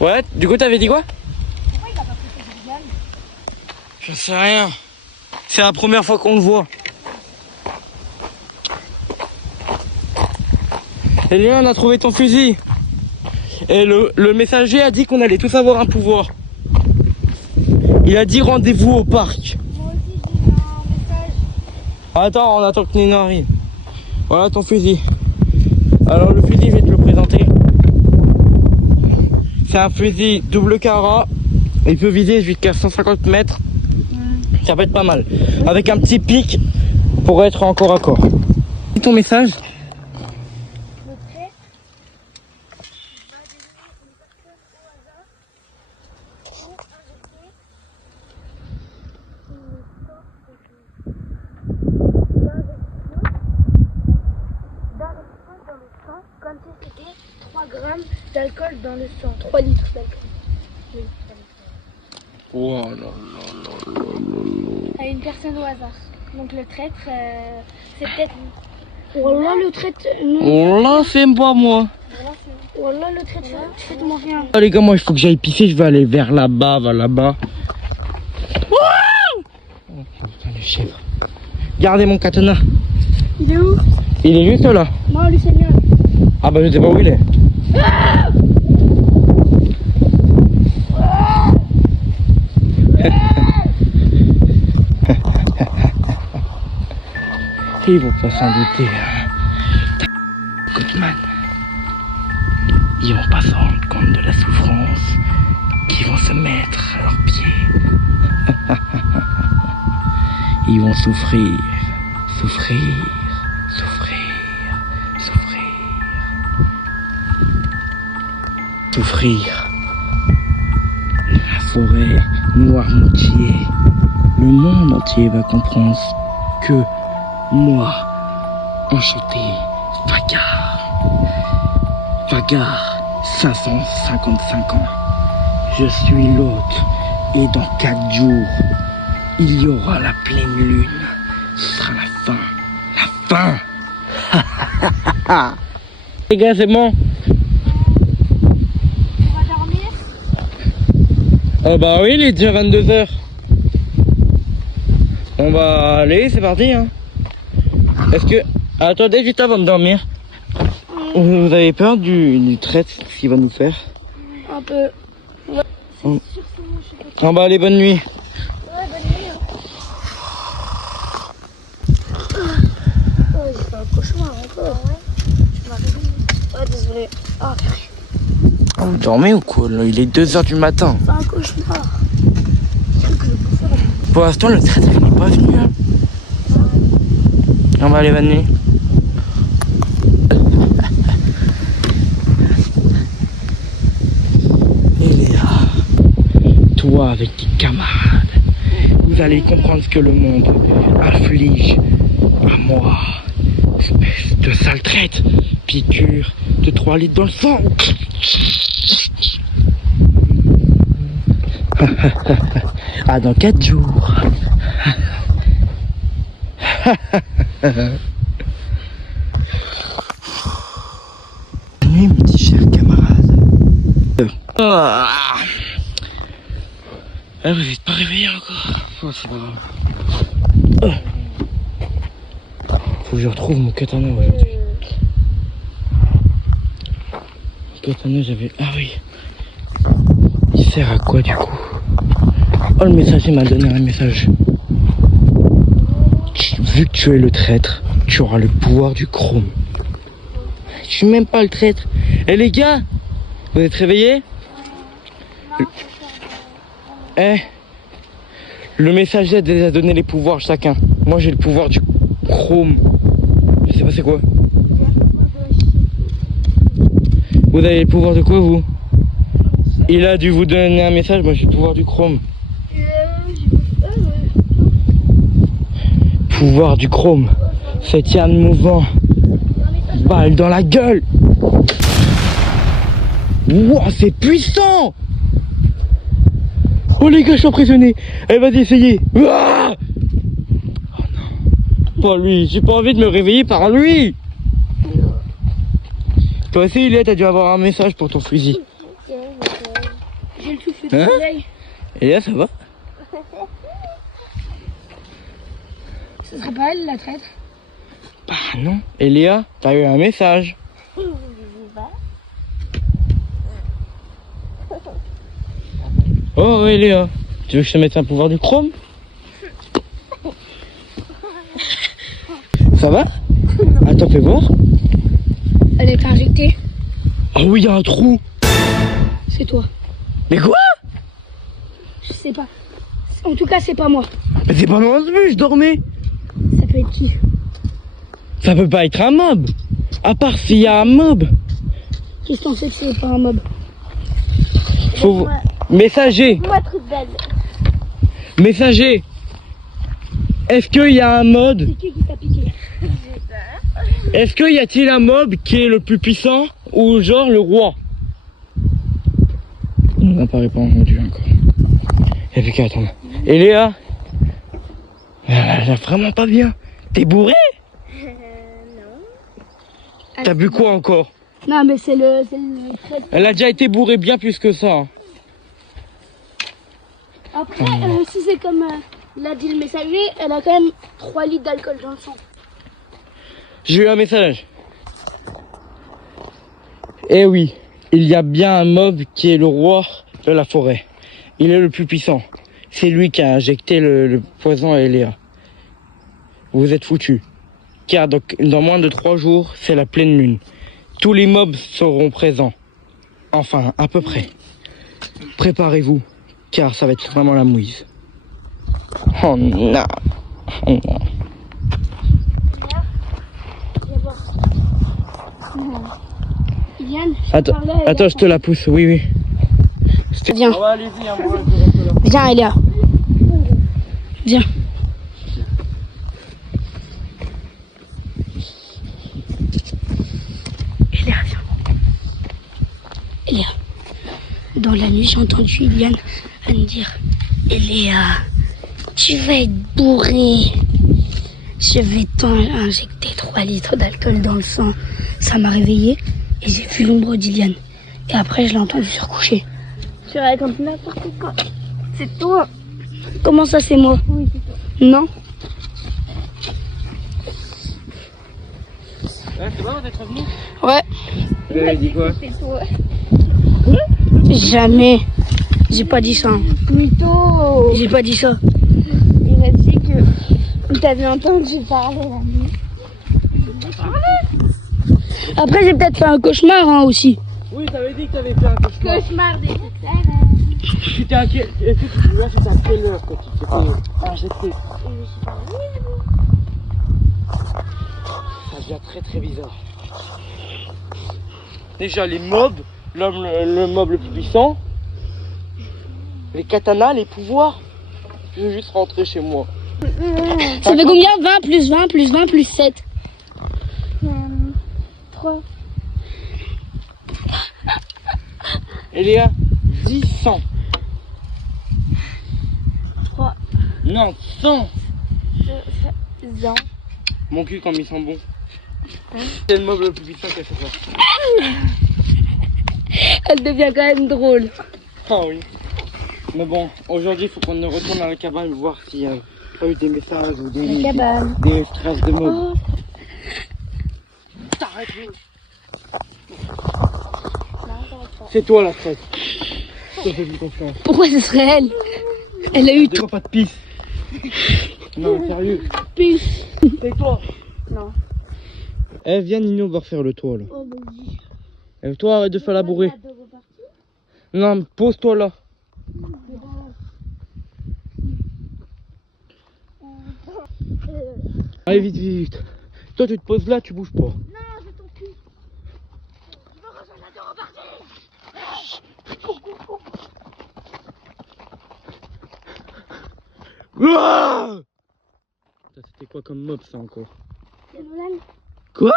Ouais, du coup t'avais dit quoi? Je sais rien. C'est la première fois qu'on le voit. Elien, on a trouvé ton fusil. Et le messager a dit qu'on allait tous avoir un pouvoir. Il a dit rendez-vous au parc. Moi aussi, j'ai eu un message. Attends, on attend que Nina arrive. Voilà ton fusil. Alors le fusil, je vais te le présenter. C'est un fusil double cara. Il peut viser jusqu'à 150 mètres. Ça peut être pas mal. Avec un petit pic pour être encore à corps. C'est ton message? Le trait comme si c'était 3 grammes d'alcool dans le sang. 3 litres d'alcool. Oui, 3 litres. Oh là là là là là. À une personne au hasard. Donc le traître, c'est peut-être... Voilà le traître... Oh là, c'est pas moi. Voilà le traître, faites-moi rien. Ah les gars, moi il faut que j'aille pisser, je vais aller vers là-bas, là-bas. Oh putain, les chèvres. Gardez mon katana. Il est où? Il est juste là. Non, lui c'est le mien. Ah bah je sais pas où il est. Ils vont pas s'en douter. Goodman. Ils vont pas se rendre compte de la souffrance qu'ils vont se mettre à leurs pieds. Ils vont souffrir, souffrir, souffrir, souffrir. Souffrir. La forêt Noirmoutier. Le monde entier va comprendre que moi, enchanté, Vagar, 555 ans, je suis l'hôte et dans 4 jours, il y aura la pleine lune. Ce sera la fin. Les gars, c'est bon? On va dormir? Oh bah oui, il est déjà 22h. On va aller, c'est parti hein. Est-ce que... Attendez juste avant de dormir. Vous avez peur du traître, ce qu'il va nous faire? Un peu. Oh. C'est sûr que moi je sais Ah bah allez, bonne nuit. pas. Ouais, bonne nuit. Oh, j'ai fait un cauchemar encore. Ouais. Je m'as réveillé. Ouais, désolé. Ah, Oh, vous dormez ou quoi là? Il est 2h du matin. c'est un cauchemar. Pour l'instant, le traître il n'est pas venu. Hein. On va aller, bonne nuit. Il est là. Toi avec tes camarades, vous allez comprendre ce que le monde inflige à moi. Espèce de sale traite. Piqûre de 3 litres dans le sang. Ah, dans 4 jours. Bonne nuit, mes petits chers camarades. Ah, vous n'êtes pas réveillés encore. Oh, c'est pas grave. Faut que je retrouve mon katana aujourd'hui. Mon katana, j'avais... Ah oui. Il sert à quoi du coup? Oh, le messager m'a donné un message. Vu que tu es le traître, tu auras le pouvoir du chrome. Je suis même pas le traître. Eh les gars, vous êtes réveillés? Eh, le messager a déjà donné les pouvoirs chacun. Moi j'ai le pouvoir du chrome. Je sais pas c'est quoi. Vous avez le pouvoir de quoi vous? Il a dû vous donner un message, moi j'ai le pouvoir du chrome. Pouvoir du chrome. C'est Yann mouvant. Balle dans la gueule. Wow, c'est puissant. Oh les gars, je suis impressionné. Allez, vas-y, essayez. Ouah, oh non. Pas lui, j'ai pas envie de me réveiller par lui. Toi aussi, Ilia, t'as dû avoir un message pour ton fusil. J'ai le souffle de Hein? soleil. Ilia, ça va? Ce serait pas elle la traître? Bah non. Elia, t'as eu un message. Oh Elia, tu veux que je te mette un pouvoir du chrome? Ça va? Attends, fais voir. Elle est injectée. Oh oui, il y a un trou. C'est toi. Mais quoi? Je sais pas. En tout cas, c'est pas moi. Mais c'est pas moi non plus, je dormais. Ça peut être qui? Ça peut pas être un mob. À part s'il y a un mob. Qu'est-ce que t'en sais que c'est pas un mob? Faut... Messager. Moi, truc belle. Messager. Est-ce qu'il y a un mode? C'est qui t'a piqué? Est-ce qu'il y a-t-il un mob qui est le plus puissant? Ou genre le roi? On n'a pas répondu encore. Il n'y a plus qu'à attendre. Et Léa? Elle a vraiment pas bien. T'es bourré? Non. T'as bu quoi encore? Non, mais c'est le trait. Elle a déjà été bourrée bien plus que ça. Après, si c'est comme l'a dit le messager, elle a quand même 3 litres d'alcool dans le sang. J'ai eu un message. Eh oui, il y a bien un mob qui est le roi de la forêt. Il est le plus puissant. C'est lui qui a injecté le poison à Eléa. Vous êtes foutus. Car dans moins de 3 jours, c'est la pleine lune. Tous les mobs seront présents. Enfin, à peu près. Préparez-vous, car ça va être vraiment la mouise. Oh non. Oh non. Yann, Attends, je te la pousse, oui, oui. Viens. Oh, allez-y, hein, moi, je reste là. Viens, Elia. Viens. Elia, viens. Elia. Dans la nuit, j'ai entendu Eliane me dire: Elia, tu vas être bourré. Je vais t'injecter 3 litres d'alcool dans le sang. Ça m'a réveillée et j'ai vu l'ombre d'Iliane. Et après, je l'ai entendu se recoucher. Tu racontes n'importe quoi. C'est toi. Comment ça, c'est moi? Oui, c'est toi. Non. C'est bon d'être revenu? Ouais. Vous avez dit quoi? C'est toi. Jamais. J'ai pas dit ça. Mytho. J'ai pas dit ça. Il m'a dit que t'avais entendu parler la nuit. Après, j'ai peut-être fait un cauchemar hein, aussi. Oui, t'avais dit que t'avais fait un cauchemar. Cauchemar des éclairs. C'était à quelle... Est-ce que tu te souviens, c'était à quelle heure quand tu t'étais injecté? Ça devient très très bizarre. Déjà les mobs, le mob le plus puissant, les katanas, les pouvoirs. Je veux juste rentrer chez moi. Ça fait combien? 20 plus 20 plus 20 plus 7. 3. Eléa, 10, 100. 3. Non, 100. 2. Mon cul comme ils sont bons. C'est le mob le plus puissant qu'elle fait ça. Elle devient quand même drôle. Ah oui. Mais bon, aujourd'hui il faut qu'on retourne à la cabane voir s'il y a pas eu des messages ou des traces de mobs. T'arrêtes. C'est toi la traite. Je te fais plus confiance. Pourquoi ce serait elle? Elle a eu Dis-moi pas de pisse. Non, mais sérieux. pisse. C'est toi. Non. Eh, viens Nino, on va refaire le toit là. Oh, vas-y. Eh, toi, arrête de faire la bourrée. Non, pose-toi là. Allez, vite, vite, vite. Toi, tu te poses là, tu bouges pas. Non, je t'en prie. Je veux rejoindre la deux reparties. Ah, c'était quoi comme mob ça encore? C'est Nolan? Quoi?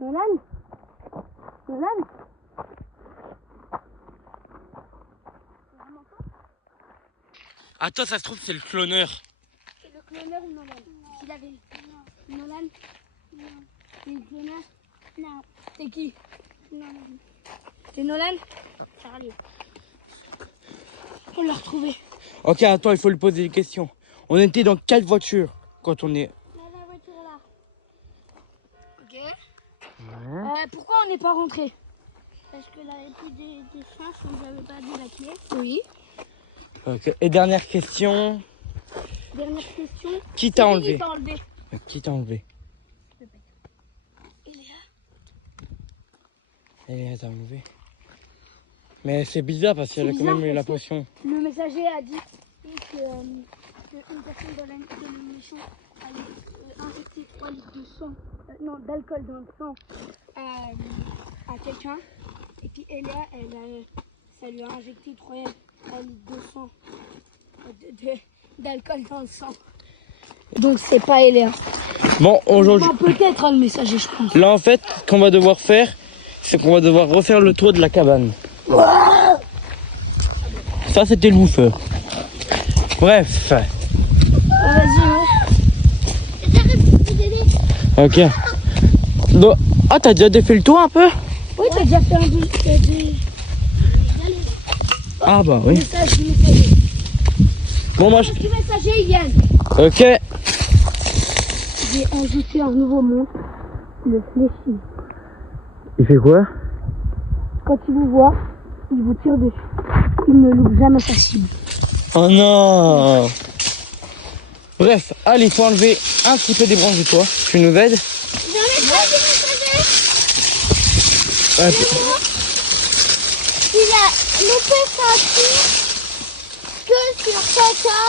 Nolan? Nolan? Attends, ça se trouve, c'est le cloneur. C'est le cloneur ou Nolan? S'il avait... Nolan? Non. C'est le cloneur? Non. C'est qui? Nolan. C'est Nolan? Charlie. On l'a retrouvé. Ok, attends, il faut lui poser des questions. On était dans quelle voiture quand on est... Là, la voiture là. Ok. Pourquoi on n'est pas rentré? Parce que là, il n'y a plus d'essence, donc j'avais pas dit la clé. Oui. Ok. Et dernière question. Dernière question. Qui t'a Qui enlevé? t'a enlevé? Qui t'a enlevé? Eléa. Elle t'a enlevé. Mais c'est bizarre parce qu'elle a C'est quand même bizarre eu la parce que potion. Le messager a dit que une personne dans le méchant allait injecter 3 litres de sang, d'alcool dans le sang à quelqu'un. Et puis Eléa, ça lui a injecté 3 litres de sang, d'alcool dans le sang. Donc c'est pas Eléa. Bon, aujourd'hui... Peut-être le messager, je pense. Là, en fait, ce qu'on va devoir faire, c'est qu'on va devoir refaire le toit de la cabane. Ça, c'était le bouffeur. Bref. Vas-y, Ok. Donc, ah, t'as déjà défait le toit un peu? Oui, t'as déjà fait un peu. Ah bah oui. Message du messager. Bon, moi, Du messager, Yann. Ok. J'ai ajouté un nouveau mot, le fléchi. Il fait quoi? Quand il vous voit, il vous tire dessus. Il ne loupe jamais sa cible. Oh non. Bref, allez, il faut enlever un petit peu des branches du toit. Tu nous aides? Ouais, Il a loupé sa tir que sur caca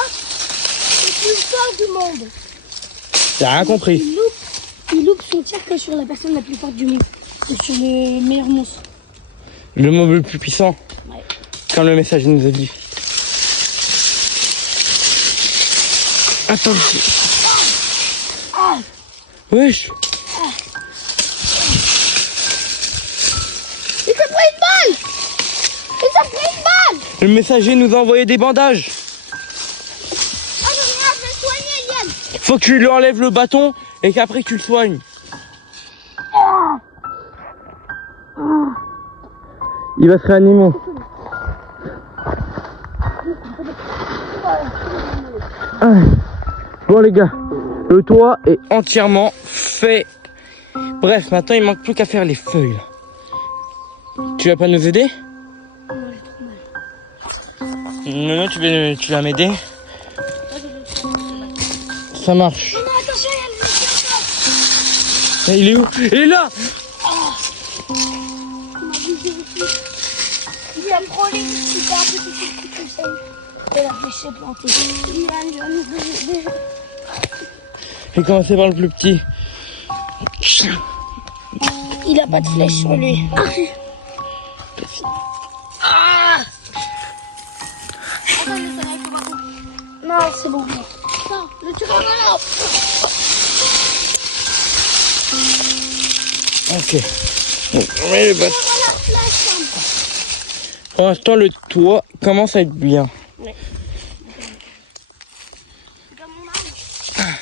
et l'histoire du monde. J'ai rien compris. Il loupe son tir que sur la personne la plus forte du monde. Et sur le meilleur monstre. Le meuble le plus puissant. Ouais. Comme le message nous a dit. Attends. Wesh. Il s'est pris une balle. Il s'est pris une balle. Le messager nous a envoyé des bandages. Ah, je vais soigner, Yann. Faut que tu lui enlèves le bâton et qu'après tu le soignes. Il va se réanimer. Ah. Bon les gars, le toit est entièrement fait. Bref, maintenant il manque plus qu'à faire les feuilles. Tu vas pas nous aider? Non, tu vas m'aider. Ça marche. Non, attention, Yann, Il est où? Il est là! il a frôlé, il a un petit coup de conseil. Et la flèche est plantée. Yann, va nous aider. J'ai commencé par le plus petit. Il a pas de flèche sur lui. Non, c'est bon. Non, le tireur de là. Ok. Mais le bâton. Voilà, flash. Pour l'instant, le toit commence à être bien. Ouais. Comme mon arme.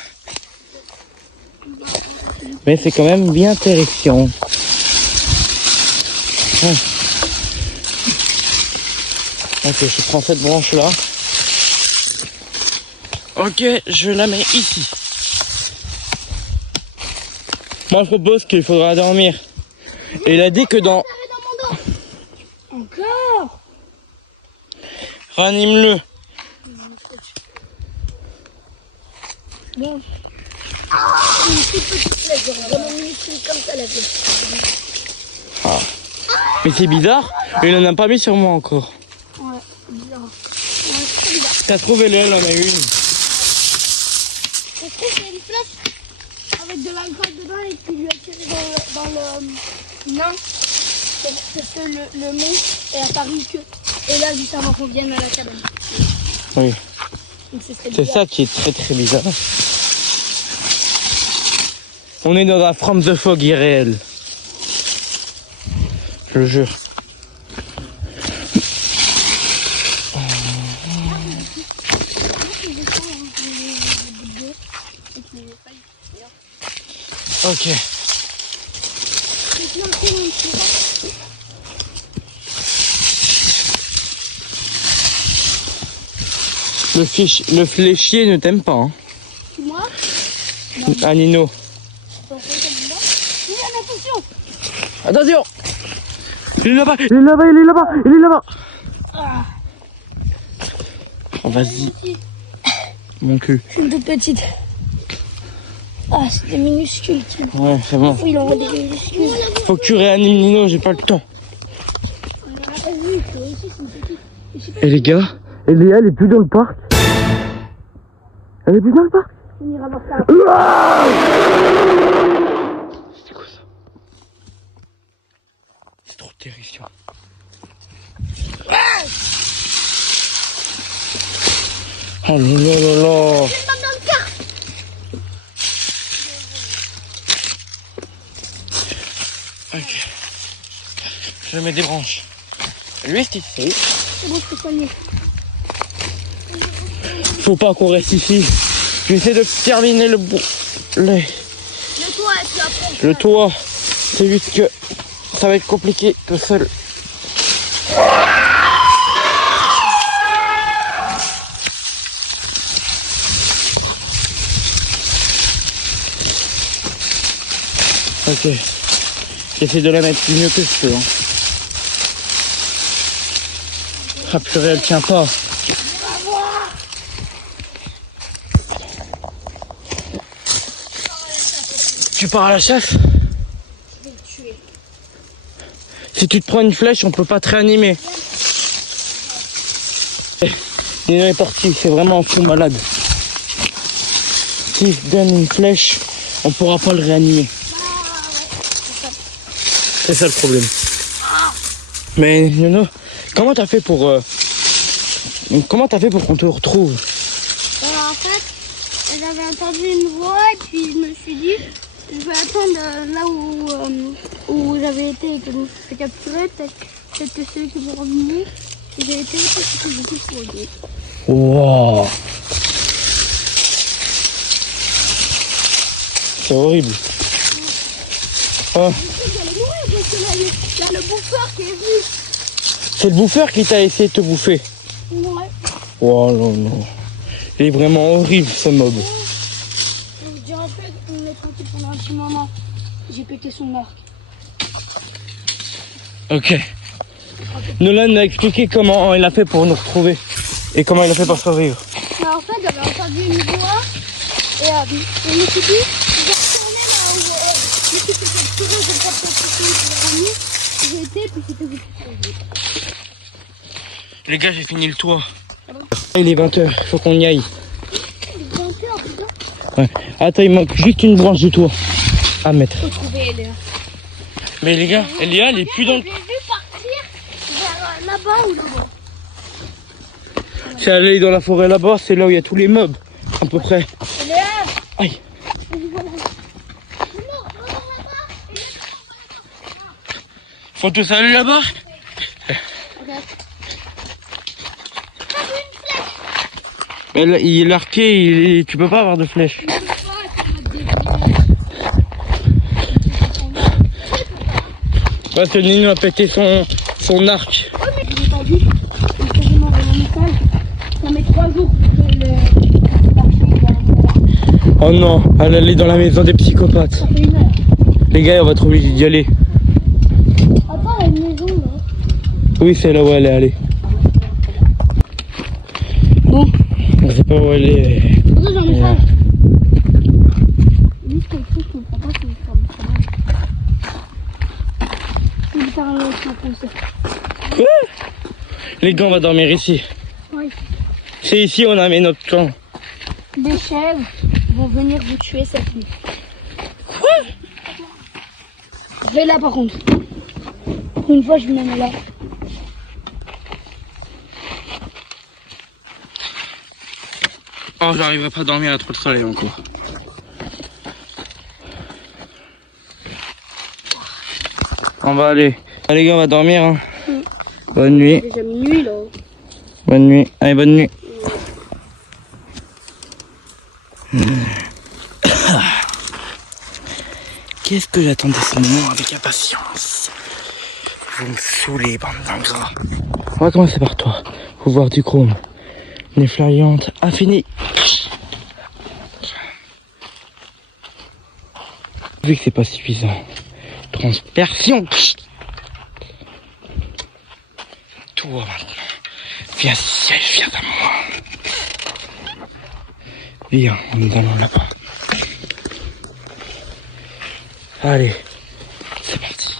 Mais c'est quand même bien terrifiant. Ok, je prends cette branche là. Ok, je la mets ici. Moi je propose qu'il faudra dormir. Et il a dit que dans... Encore? Ranime-le. Bon. Une toute petite flèche, genre vraiment minuscule comme ça la flèche. Mais c'est bizarre, il en a pas mis sur moi encore. Ouais, c'est bizarre. Ouais, c'est très bizarre. T'as trouvé le, elle en a une. Je trouve qu'il y a une flèche avec de l'alcool dedans et puis lui a tiré dans le nain. Parce que le monstre est apparu que. Et là, juste avant qu'on vienne à la cabane. Oui, Donc c'est c'est ça qui est très très bizarre. On est dans un From the Fog irréel. Je le jure. Ok. Le fléchier ne t'aime pas, hein. Moi? Ah, Nino. Attention! Il est là-bas, il est là-bas, il est là-bas, il est là-bas. Oh, vas-y. Mon cul. Je suis une toute petite. Ah, c'est des minuscules. Tiens. Ouais, c'est bon. Oui, il en a des minuscules. Faut que tu réanimes Nino, j'ai pas le temps. Et les gars, Elia, elle est plus dans le parc. Elle est plus dans le parc. On ira voir ça. C'est quoi ça? C'est trop terrifiant. Oh là là là là. Ok. Je mets des branches. Lui, ce qu'il fait. C'est bon, je peux soigner. Faut pas qu'on reste ici. J'essaie de terminer le toit et puis après. Le toit. C'est juste que ça va être compliqué tout seul. Ok. J'essaie de la mettre du mieux que je peux. Hein. Ah purée, elle tient pas. Tu pars à la chasse? Si tu te prends une flèche, on peut pas te réanimer. Nino est parti, c'est vraiment un fou malade. S'il te donne une flèche, on pourra pas le réanimer. C'est ça le problème. Mais Nino, comment t'as fait pour qu'on te retrouve? En fait, j'avais entendu une voix et puis je me suis dit, je vais attendre là où j'avais été et que je me suis fait capturer. Peut-être que c'est eux qui vont revenir. J'ai été parce que j'étais fourguée. Wow. C'est horrible. Ah. Il y a le bouffeur qui est venu. C'est le bouffeur qui t'a essayé de te bouffer. Ouais. Oh là là. Il est vraiment horrible ce mob. Je dirais pas qu'on est tranquille pendant un petit moment. J'ai pété son arc. Ok. Nolan a expliqué comment il a fait pour nous retrouver et comment il a fait pour survivre. En fait, j'avais entendu une voix et je me suis dit, je vais retourner là où je me suis fait capturer, je vais pas peut-être revenir. J'ai été et puis c'était vous qui avez. Les gars, j'ai fini le toit. Il est 20h, faut qu'on y aille. Ouais. Attends, il manque juste une branche du toit à mettre. Faut trouver Elia. Mais les gars, Elia, elle est plus dans le... Je l'ai vu partir vers là-bas ou là-bas. Si elle est dans la forêt là-bas, c'est là où il y a tous les mobs, à peu près. Aïe. Faut te saluer là-bas. Mais là, il est arqué, tu peux pas avoir de flèche. Parce que Nino a pété son arc. J'ai entendu, il m'a envoyé un message. Ça met 3 jours pour que le Oh non, elle est dans la maison des psychopathes. Ça fait 1 heure. Les gars, on va être obligés d'y aller. Attends, il y a une maison là. Oui, c'est là où elle est allée. Bon. On sait pas où elle est. Attends, j'ai un message. Juste quelque chose que je comprends pas, c'est comme ça. Il est carrément en français. Quoi? Les gars, on va dormir ici. Oui. C'est ici on a mis notre camp. Des chèvres vont venir vous tuer cette nuit. Quoi? Je vais là par contre. Pour une fois, je vais même là. Oh, j'arriverai pas à dormir à trop de soleil encore. On va aller. Allez les gars, on va dormir. Hein. Bonne nuit. Déjà minuit là. Bonne nuit. Allez, bonne nuit. Qu'est-ce que j'attendais ce moment avec impatience. Vous me saoulez, bande d'ingrats. On va commencer par toi. Faut voir du chrome. Une effrayante infinie. Vu que c'est pas suffisant. Transpersion. Toi maintenant. Viens ici, viens à moi. Viens, nous allons là-bas. Allez, c'est parti.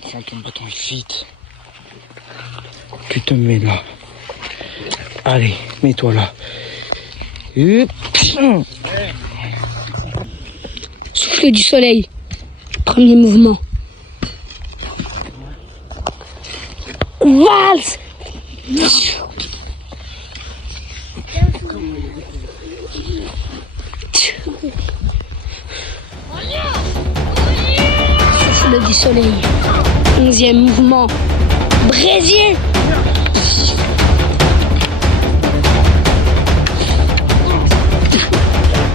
Prends ton bâton vite. Tu te mets là. Allez, mets-toi là. Souffle du soleil. Premier mouvement. Valse. Souffle du soleil. 11e mouvement. Brésil.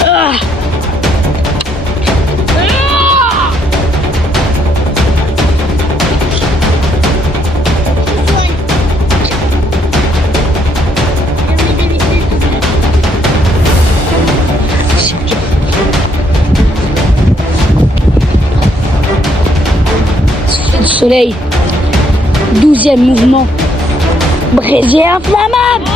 Ah. Soleil, 12e mouvement, Brésil inflammable.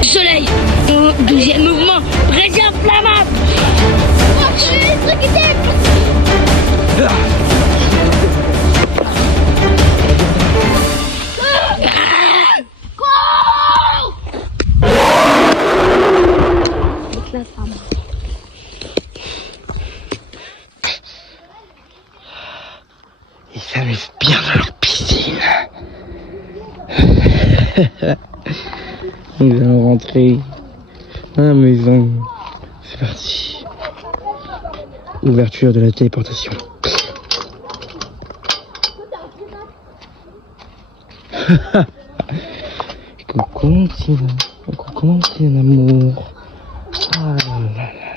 Soleil, 12e mouvement, Brésil inflammable. Ils s'amusent bien dans leur piscine. Nous allons rentrer à la maison. C'est parti. Ouverture de la téléportation. Coucou mon petit amour. Ah là là là.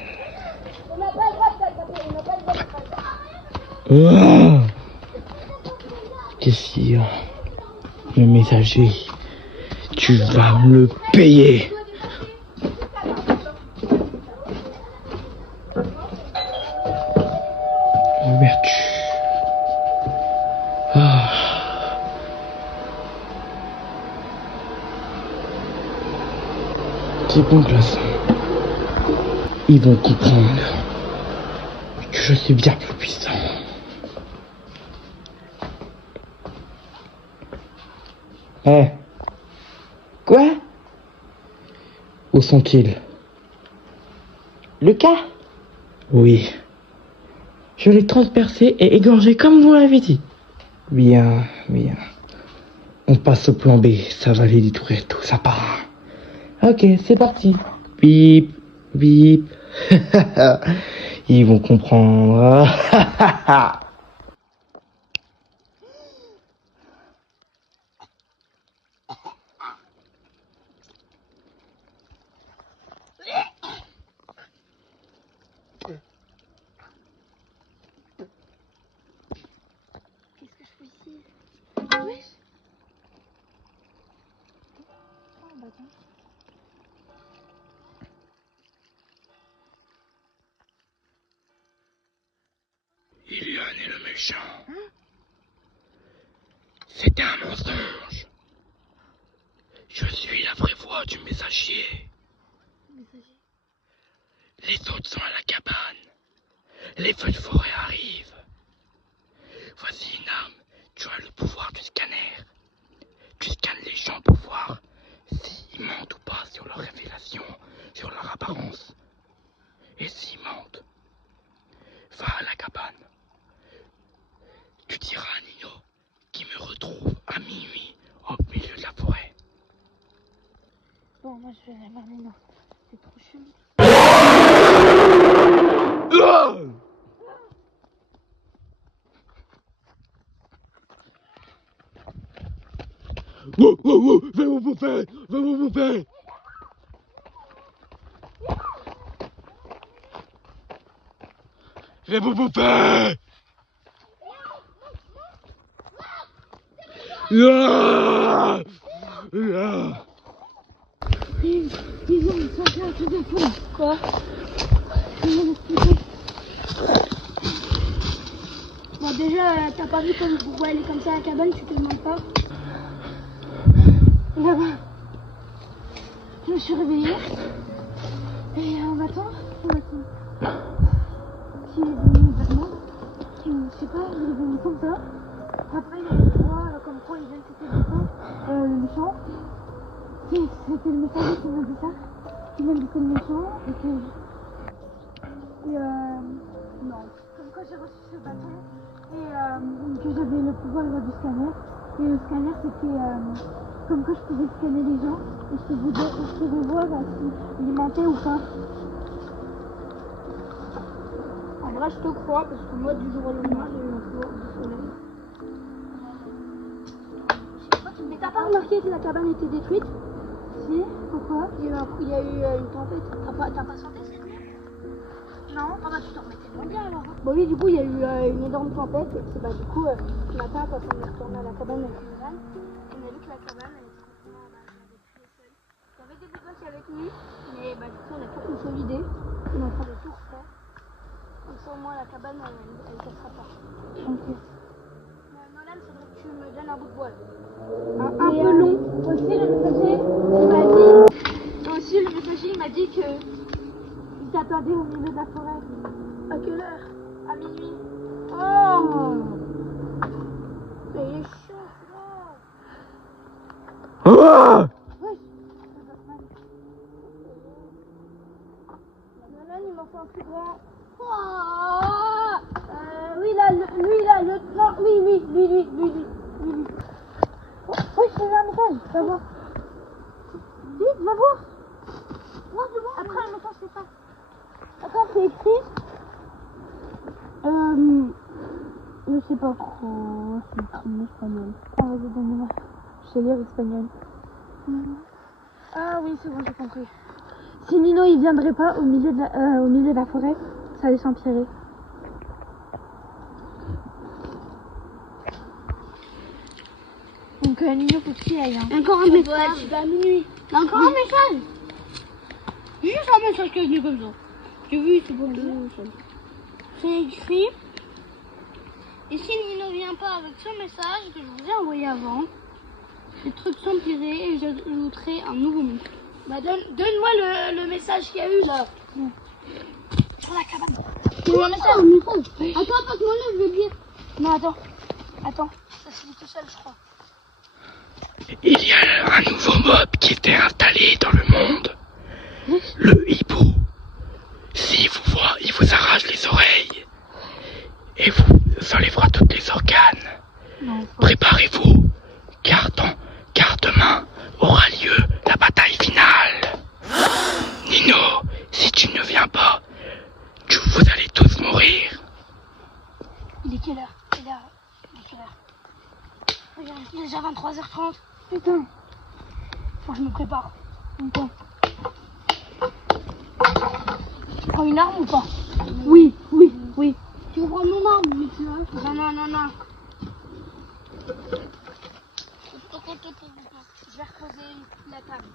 Oh, qu'est-ce qu'il y a? Le messager. Tu vas me le payer. Ouverture. Ah. C'est bon, classe. Ils vont comprendre que je suis bien plus puissant. Eh. Quoi? Où sont-ils? Lucas? Oui. Je l'ai transpercé et égorgé comme vous l'avez dit. Bien, bien. On passe au plan B, ça va les détruire tout, ça part. Ok, c'est parti. Bip, bip. Ils vont comprendre. Il y en est le méchant. C'était un mensonge. Je suis la vraie voix du messager. Les autres sont à la cabane. Les feux de forêt arrivent. Voici une arme. Tu as le pouvoir du scanner. Tu scannes les gens pour voir s'ils mentent ou pas sur leur révélation, sur leur apparence. Et s'ils mentent, va à la cabane. Tu diras à Nino qui me retrouve à minuit au milieu de la forêt. Bon, moi je vais aller voir Nino. C'est trop chelou. Wow, wow, wow, va vous bouffer, va vous bouffer. Je vais vous bouffer. Ils ont sorti un téléphone. Quoi? Bon, déjà, t'as pas vu comme pourquoi elle est comme ça à la cabane, tu te demandes pas. Là-bas, je me suis réveillée et on attend. S'il est venu vers moi, je sais pas, il est venu comme ça. Après, il y a une voix comme quoi il vient de c'était le méchant. C'était le messager qui m'a dit ça. Il vient de c'était le méchant et que. Non. Comme quoi j'ai reçu ce bâton et que j'avais le pouvoir du scanner. Et le scanner c'était comme quoi je pouvais scanner les gens et je pouvais voir s'ils mentaient ou pas. En vrai, je te crois parce que moi, du jour au lendemain, j'ai eu un pouvoir du soleil. Mais t'as pas remarqué que la cabane était détruite? Si, pourquoi? Il y a eu une tempête. T'as pas senti ce truc? Non? Ah bah tu t'en remettais moins bien alors. Bah oui, du coup, il y a eu une énorme tempête. Et puis, bah du coup, ce matin, quand on est retourné à la cabane avec une vanne, on a vu que la cabane, elle était complètement très seule. Il y avait des bouts qui avec nous, mais bah du coup, on a tout consolidé. On est en train de tout refaire. Comme ça, au moins, la cabane, elle ne cassera pas. Ok. Nolan, il faudrait que tu me donnes un bout de bois. Un peu long. Aussi, le messager, il m'a dit que il t'attendait au milieu de la forêt. À quelle heure? À minuit. Oh! Mais il est chaud, là. Ah! Ouais. Nolan, il m'en fait un plus grand. Oh! Oui, là, lui. Oui, je te mets un message, va voir. Vite, va voir. Non, c'est bon. Après, le message, c'est ça. Attends, c'est écrit. Je sais pas trop. C'est écrit en espagnol. Ah, vas-y, donne-moi. Je sais lire espagnol. Ah oui, c'est bon, j'ai compris. Si Nino, il viendrait pas au milieu de la forêt, ça allait s'empirer. Donc Nino, faut qu'il aille. Hein. Encore un message. À minuit. Encore un message. Juste un message qui est venu comme ça. J'ai vu, c'est bon. C'est écrit. Et si Nino vient pas avec ce message que je vous ai envoyé avant, les trucs s'empireraient et j'ajouterai un nouveau mot. Bah donne-moi le message qu'il y a eu là. Sur la cabane. C'est un message. Attends, passe-moi-le, je vais le dire. Non, attends. Ça se dit tout seul, je crois. Il y a un nouveau mob qui était installé dans le monde. Le hibou. S'il vous voit, il vous arrache les oreilles. Et vous enlèvera toutes les organes. Non, Préparez-vous, car demain aura lieu la bataille finale. Nino, si tu ne viens pas, vous allez tous mourir. Il est quelle heure? Regarde, il est déjà 23h30. Putain. Faut que je me prépare. Attends. Tu prends une arme ou pas? Oui. Tu veux prendre mon arme? Mais tu vois. Non. Je vais reposer la table.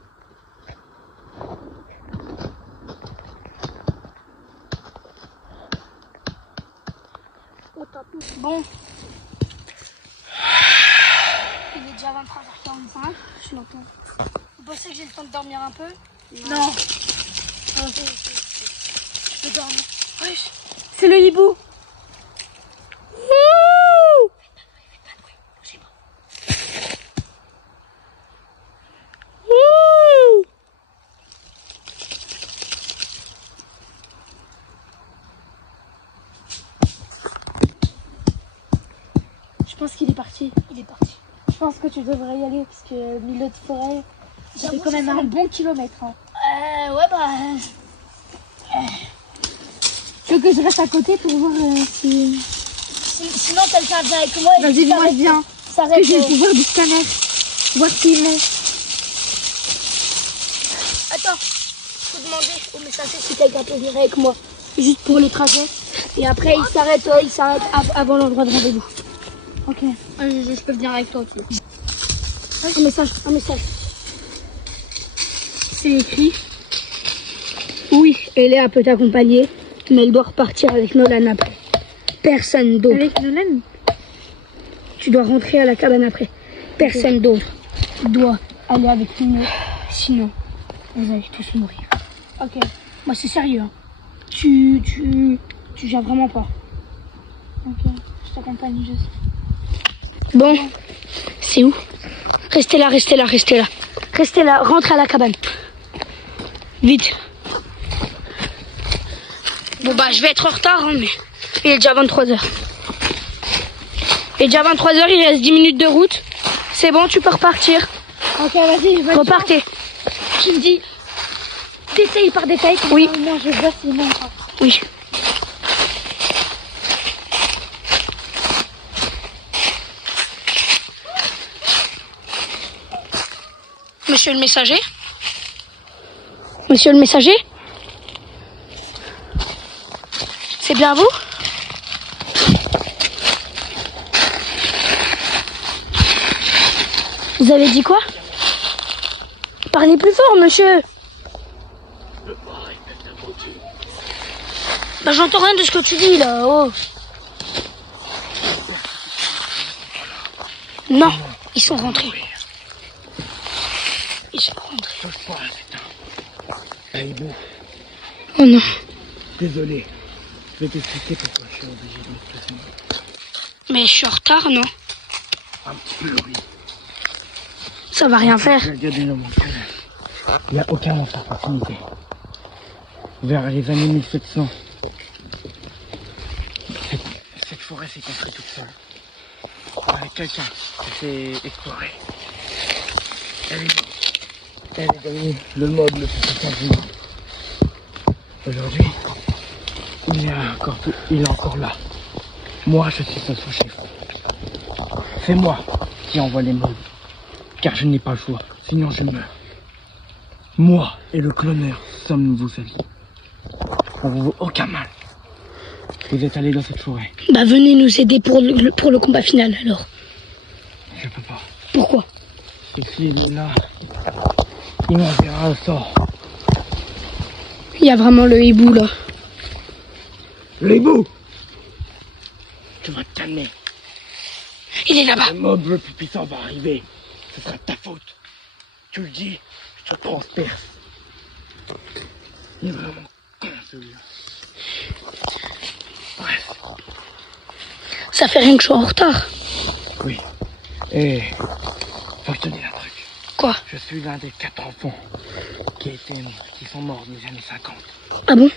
Bon. Il est déjà 23h45. Je l'entends. penser que j'ai le temps de dormir un peu? Non. Je peux dormir. Oui. C'est le hibou. Wouh! Wouh! Je pense qu'il est parti. Il est parti. Je pense que tu devrais y aller parce que milieu de forêt, ça fait quand même un bon kilomètre. Hein. Ouais, bah. Tu veux que je reste à côté pour voir si. Sinon, quelqu'un vient avec moi. Vas-y, moi je viens. Que j'ai le pouvoir du scanner. Voir s'il ment. Attends, faut demander au messager si quelqu'un peut venir avec moi. Juste pour le trajet. Et après, il s'arrête avant l'endroit de rendez-vous. Ok. Je peux venir avec toi aussi. Un message. C'est écrit. Oui, Eléa peut t'accompagner, mais elle doit repartir avec Nolan après. Personne d'autre. Avec Nolan? Tu dois rentrer à la cabane après. Personne d'autre doit aller avec nous, sinon vous allez tous mourir. Ok. Moi c'est sérieux. Hein. Tu gères vraiment pas. Ok. Je t'accompagne juste. Bon, c'est où? Restez là. Restez là, rentre à la cabane. Vite. Bon bah je vais être en retard, hein, mais il est déjà 23h. Il est déjà 23h, il reste 10 minutes de route. C'est bon, tu peux repartir. Ok, vas-y, repartez. Tu me dis détail par détail. Oui. Moi je vois si non. Oui. Monsieur le messager? Monsieur le messager? C'est bien vous? Vous avez dit quoi? Parlez plus fort, monsieur. Bah j'entends rien de ce que tu dis là. Oh. Non, ils sont rentrés. Oh non. Désolé. Je vais t'expliquer pourquoi je suis obligé de me placer. Mais je suis en retard, non? Un petit peu, oui. Ça va rien faire. Il n'y a aucun monstre à proximité. Vers les années 1700, cette forêt s'est construite toute seule. Avec quelqu'un qui s'est exploré. Elle est devenue le mode le plus puissant du monde. Aujourd'hui, il est encore là. Moi, je suis son sous-chef. C'est moi qui envoie les mobs. Car je n'ai pas le choix, sinon je meurs. Moi et le cloneur sommes vos alliés. On vous vaut aucun mal. Vous êtes allés dans cette forêt. Bah venez nous aider pour le combat final alors. Je peux pas. Pourquoi? Et s'il est là, il m'enverra au sort. Il y a vraiment le hibou là. Le hibou! Tu vas te calmer. Il est là-bas. Le mob le plus puissant va arriver. Ce sera ta faute. Tu le dis, je te transperce. Il est vraiment con celui-là. Bref. Ça fait rien que je sois en retard. Oui. Et faut que je te dise un truc. Quoi? Je suis l'un des 4 enfants qui sont morts dans les années 50. Ah bon?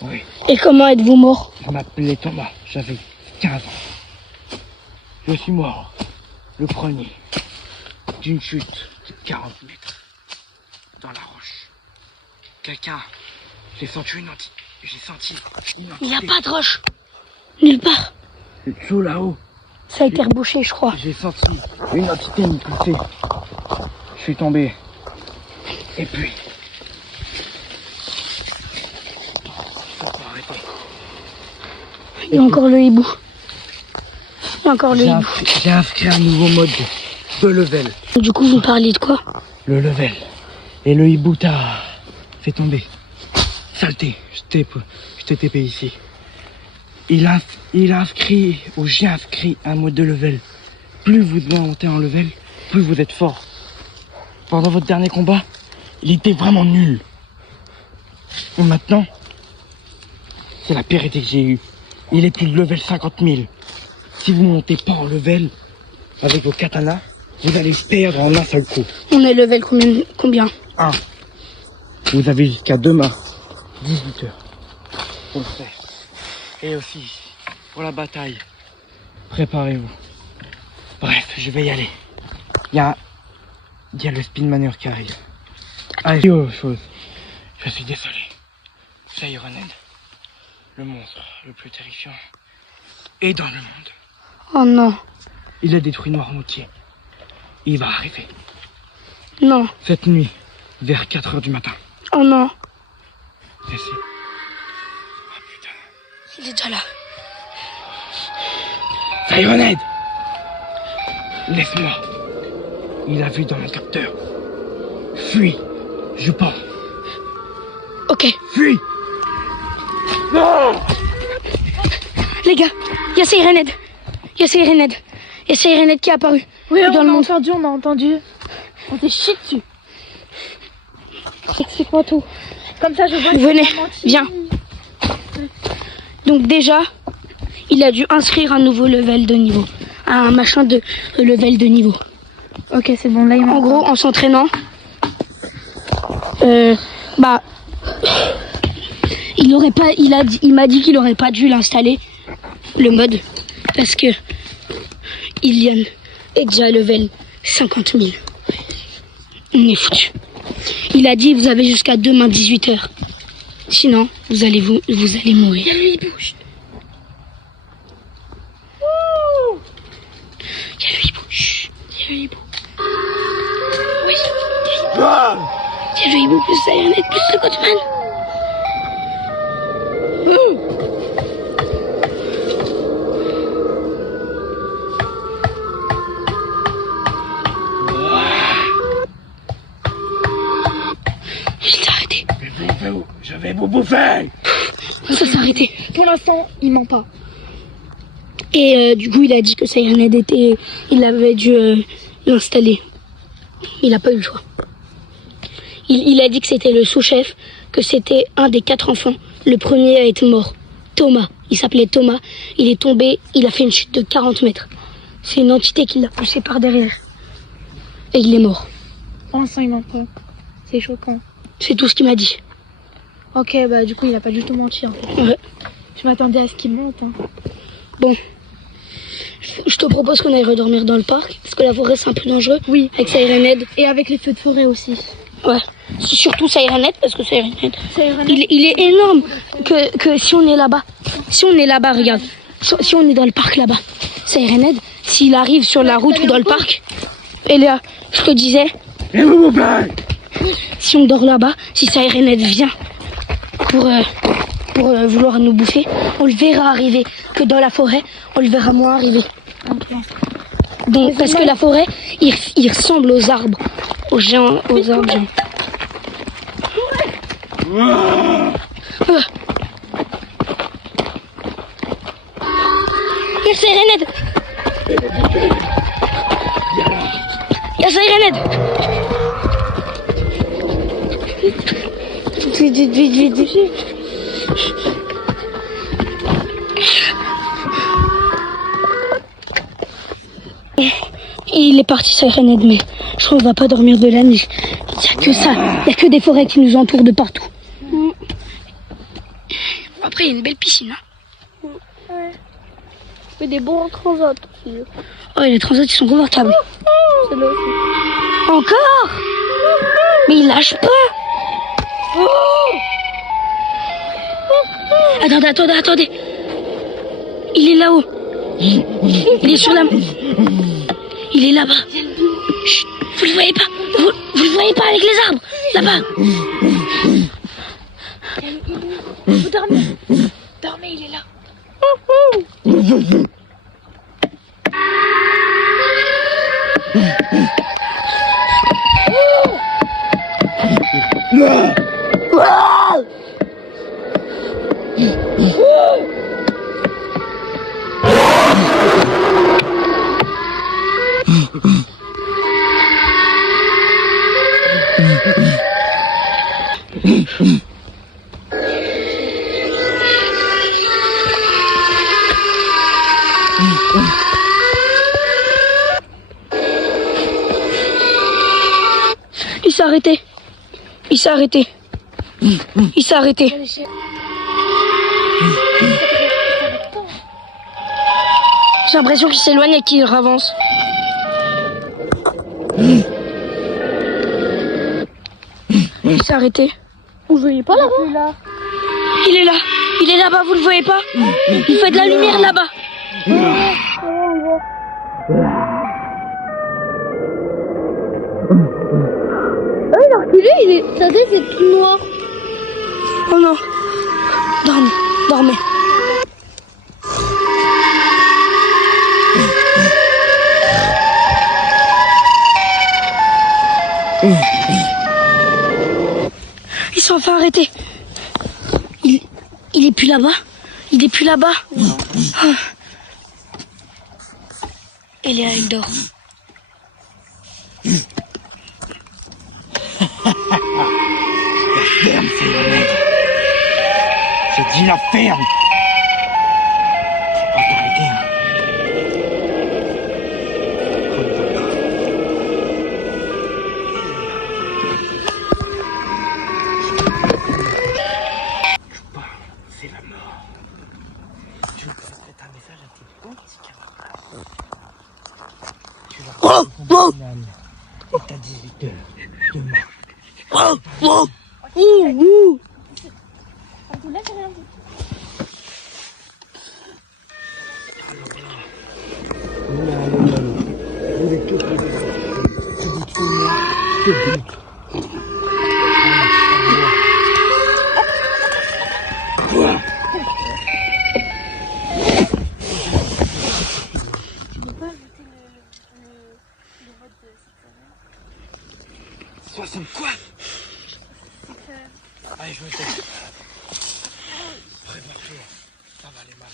Oui. Et comment êtes-vous mort? Je m'appelais Thomas, j'avais 15 ans. Je suis mort, le premier, d'une chute de 40 mètres dans la roche. J'ai senti une entité. Il n'y a pas de roche. Nulle part. C'est chaud là-haut. Ça a été rebouché, je crois. J'ai senti une entité me pousser. Je suis tombé. Et puis... Faut pas arrêter. Il y a encore le hibou. J'ai inscrit un nouveau mode de level. Du coup, vous parliez de quoi? Le level. Et le hibou t'a fait tomber. Saleté, je t'ai TP ici. J'ai inscrit un mode de level. Plus vous montez en level, plus vous êtes fort. Pendant votre dernier combat, Il était vraiment nul. Et maintenant, c'est la pire idée que j'ai eue. Il est plus de level 50 000. Si vous montez pas en level avec vos katanas, vous allez perdre en un seul coup. On est level combien? 1. Vous avez jusqu'à demain, 18 heures, pour le faire. Et aussi, pour la bataille, préparez-vous. Bref, je vais y aller. Il y a le spin manure qui arrive. Allez, autre chose. Je suis désolé. C'est Iron Head, le monstre le plus terrifiant et dans le monde. Oh non. Il a détruit Noirmoutier. Il va arriver. Non. Cette nuit, vers 4 heures du matin. Oh non. C'est ici. Oh putain. Il est déjà là. C'est Iron Head. Laisse-moi. Il a vu dans mon capteur. Fuis. Je pense. Ok. Fuis. Non. Les gars, il y a Sirenhead. Il y a Sirenhead. Il y a Sirenhead qui est apparu. Oui, dans on le a monde. entendu, on a entendu. On s'est chié dessus. Explique-moi tout. Comme ça, je vois. Venez, viens. Donc déjà, il a dû inscrire un nouveau level de niveau. Un machin de level de niveau. Ok, c'est bon, là, il En gros, en s'entraînant, il m'a dit qu'il aurait pas dû l'installer, le mode, parce que Ilian est déjà level 50 000. On est foutu. Il a dit, vous avez jusqu'à demain 18 heures. Sinon, vous allez mourir. Il bouge. Il y a le hibou. Chut. Il y a le hibou. Oui. Il y a le hibou plus Sirenhead plus le Goatman. Il s'est arrêté. Je vais vous bouffer. Ça s'est arrêté. Pour l'instant, il ment pas. Et du coup, il a dit que Sirenhead il avait dû l'installer. Il n'a pas eu le choix. Il a dit que c'était le sous-chef, que c'était un des 4 enfants. Le premier a été mort. Thomas. Il s'appelait Thomas. Il est tombé, il a fait une chute de 40 mètres. C'est une entité qui l'a poussé par derrière. Et il est mort. Pour l'instant, il ment pas. C'est choquant. C'est tout ce qu'il m'a dit. Ok, bah du coup, il a pas du tout menti en fait. Ouais. Je m'attendais à ce qu'il mente. Hein. Bon. Je te propose qu'on aille redormir dans le parc, parce que la forêt c'est un peu dangereux. Oui. Avec Sirenhead. Et avec les feux de forêt aussi. Ouais. Surtout Sirenhead, parce que Sirenhead, Sirenhead. il est énorme. Que si on est là-bas, regarde. Si on est dans le parc là-bas, Sirenhead, s'il arrive sur la route ou dans le parc, et là, je te disais, si on dort là-bas, si Sirenhead vient pour vouloir nous bouffer, on le verra arriver. Que dans la forêt, on le verra moins arriver. Ok. Donc, parce que la forêt, il ressemble aux arbres, aux arbres géants. Il y a Sirenhead. Il y a Sirenhead. Vite. Il est parti Sirenhead, mais je crois qu'on va pas dormir de la nuit. Il n'y a que ça. Il n'y a que des forêts qui nous entourent de partout. Après, il y a une belle piscine. Hein. Ouais. Mais des bons transats aussi. Oh, les transats, ils sont confortables. C'est là aussi. Encore. Mais il lâche pas. Attendez. Il est là-haut. Il est sur la... Il est là-bas. Chut, vous le voyez pas. Vous le voyez pas avec les arbres. Là-bas. Vous dormez. Dormez, il est là. Il s'est arrêté. Il s'est arrêté. Il s'est arrêté. J'ai l'impression qu'il s'éloigne et qu'il avance. Il s'est arrêté. Vous voyez pas là-bas? Il est là. Il est là-bas, vous le voyez pas? Il fait de la lumière là-bas. Ah, il a reculé, sa tête est tout noire. Oh non. Dormez, dormez. Ils sont enfin arrêtés. Il est plus là-bas. Il est plus là-bas. Ah. Et Léa, elle dort. La ferme, c'est la merde. J'ai dit la ferme. Faut pas t'arrêter, hein. Je pars, c'est la mort. Je vais transmettre un message à tes petits camarades. Tu vas répondre au final. Et à 18h demain. Vous êtes tous les deux. Tu dis tout moi, je te bute. Quoi? Tu peux pas ajouter le vote de cette semaine? 60 quoi? Allez, je me tais. Prépare-toi, ça va aller mal.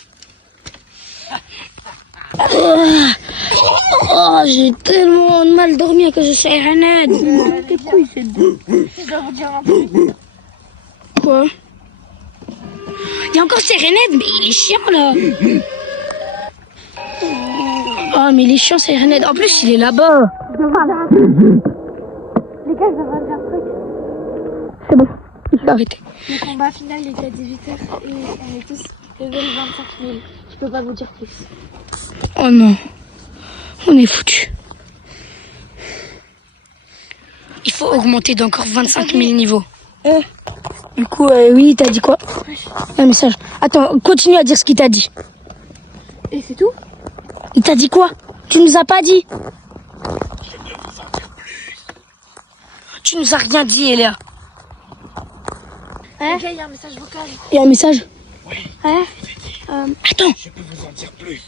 Oh, j'ai tellement mal dormi à cause de Seyhaned. T'es couilles, c'est deux. Je dois vous dire un truc. Quoi? Il y a encore Seyhaned, mais il est chiant là. Oh, mais il est chiant Seyhaned. En plus, il est là-bas. Je dois vous dire un truc. Les gars, je dois vous dire un truc. C'est bon, il faut arrêter. Le combat final était à 18h et on est tous level 25 000. Je peux pas vous dire plus. Oh non, on est foutus. Il faut augmenter d'encore 25 000 niveaux. Du coup, oui, t'as dit quoi? Un message. Attends, continue à dire ce qu'il t'a dit. Et c'est tout? Il t'a dit quoi? Tu nous as pas dit? Tu nous as rien dit, Eléa. Hein? Les gars, il y a un message vocal. Il y a un message? Oui, Hein? Attends. je peux vous en dire plus.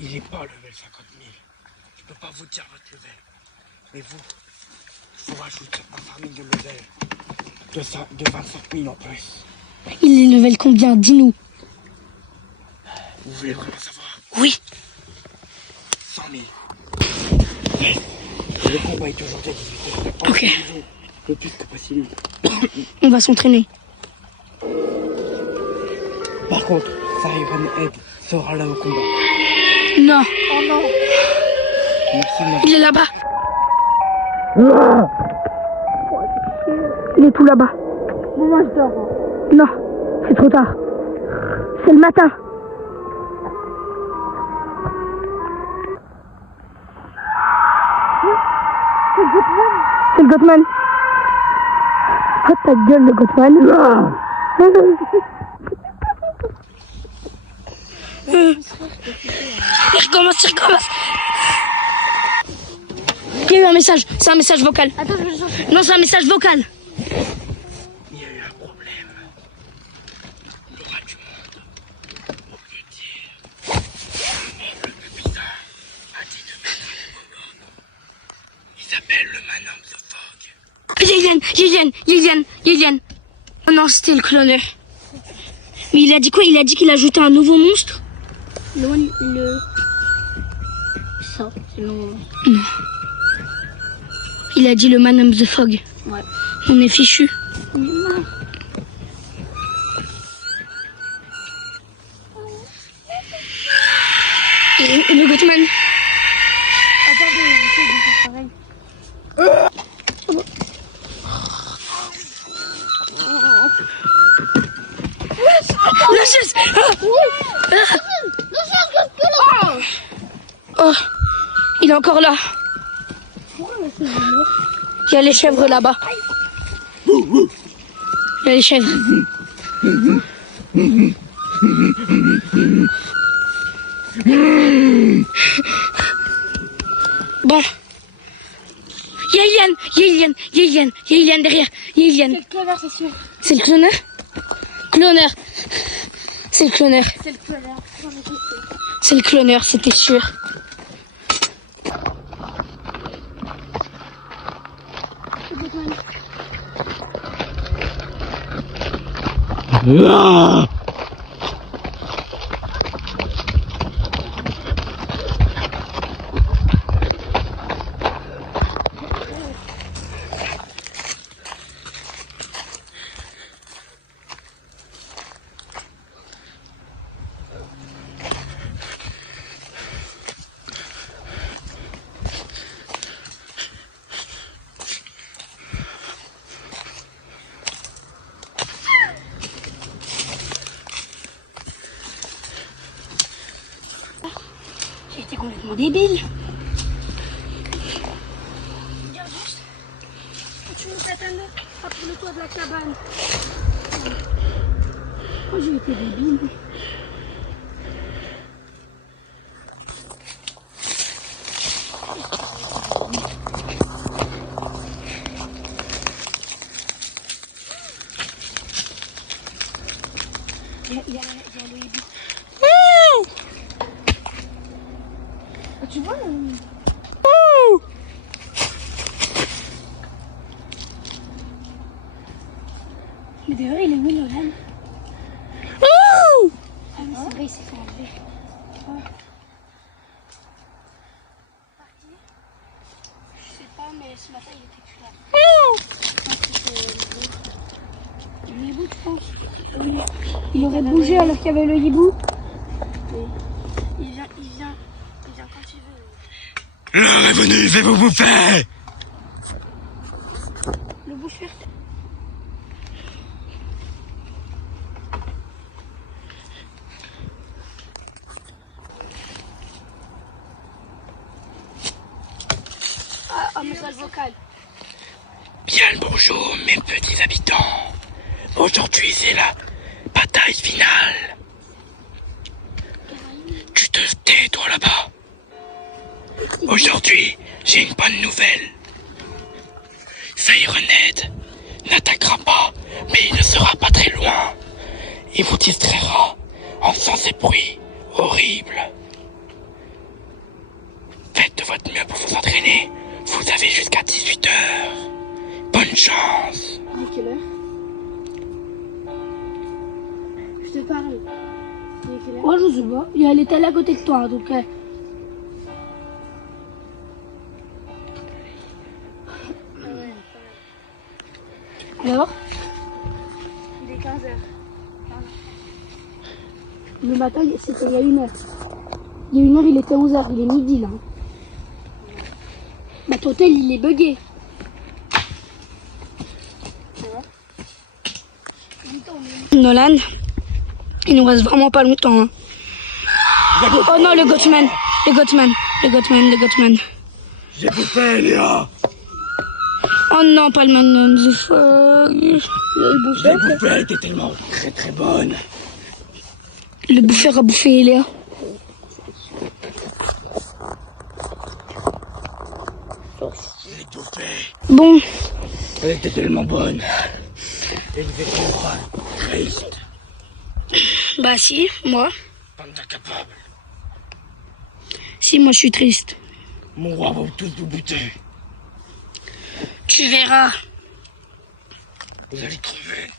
Il est pas level 50 000. Je peux pas vous dire votre level. Mais vous, il faut rajouter un farming de level de 25 000 en plus. Il est level combien? Dis-nous. Vous voulez vraiment savoir? Oui. 100 000. Ouais. Le combat est aujourd'hui à 18h. Ok. Le plus que possible. On va s'entraîner. Par contre, Siren Head sera là au combat. Non. Oh non. Merci de m'avoir. Il est là-bas. Il est tout là-bas. Bon, moi, je dors. Non, c'est trop tard. C'est le matin. C'est le Gothman. Oh ta gueule, le Gothman. Il recommence. Il y a eu un message. C'est un message vocal. Attends, je vais le chercher. Non, c'est un message vocal. Il y a eu un problème. L'aura du monde. Au lieu de dire un meuble de pizza a dit de mettre une commande. Il s'appelle le Man of the Fog. Yéliane. Oh non, c'était le cloneur. Mais il a dit quoi? Il a dit qu'il ajoutait un nouveau monstre? Ça, c'est le nom. Il a dit le Man of the Fog. Ouais. On est fichu. Et le Gottman. Attendez, j'essaie de faire pareil. La chaise. Oh, il est encore là. Il y a les chèvres là-bas. Il y a les chèvres. Bon. Il y a Iliane derrière. Il y a Iliane. C'est le clover, c'est sûr. C'est le cloneur. C'est le cloneur. C'est le clover. J'en ai testé. C'est le cloneur, c'était sûr. C'est Gottman. Ah! J'ai été complètement débile. Regarde juste. Tu nous fais un autre après le toit de la cabane. Oh, j'ai été débile. Il y a le hibou. Ah, tu vois Mais d'ailleurs, il est où, Nolan? Ah oui, c'est vrai, il s'est fait enlever. Je sais pas, mais ce matin, il était plus là. Le hibou, tu penses? Il aurait bougé alors qu'il y avait le hibou. Il vient quand il veut. L'heure est venue, je vais vous bouffer! Le bouche verte. Ah, message vocal. Bien le bonjour, mes petits habitants. Aujourd'hui, c'est la bataille finale. Tu te tais, toi, là-bas. Aujourd'hui, j'ai une bonne nouvelle. Sirenhead n'attaquera pas, mais il ne sera pas très loin. Il vous distraira en faisant ces bruits horribles. Faites de votre mieux pour vous entraîner. Vous avez jusqu'à 18 heures. Bonne chance. Il est quelle heure? Je te parle. Il est quelle heure? Ouais, je sais pas. Elle était là à côté de toi, donc... Alors, Il est 15h. le matin, c'était il y a 1 heure. Il y a 1 heure, il était 11h. Il est midi, là. Bah, ton tel, il est bugué. Nolan, il nous reste vraiment pas longtemps. Hein. Oh non, le Gottman. J'ai bouffé, Léa. Oh non, pas le Magnum, the fuck. J'ai bouffé, elle était tellement très très bonne. Le bouffeur a bouffé Eléa. J'ai tout fait. Bon, Elle était tellement bonne. Et vous êtes pas triste. bah si, moi. Bande d'incapables. Si, moi je suis triste. Mon roi va tous vous buter. Tu verras. Vous allez crever.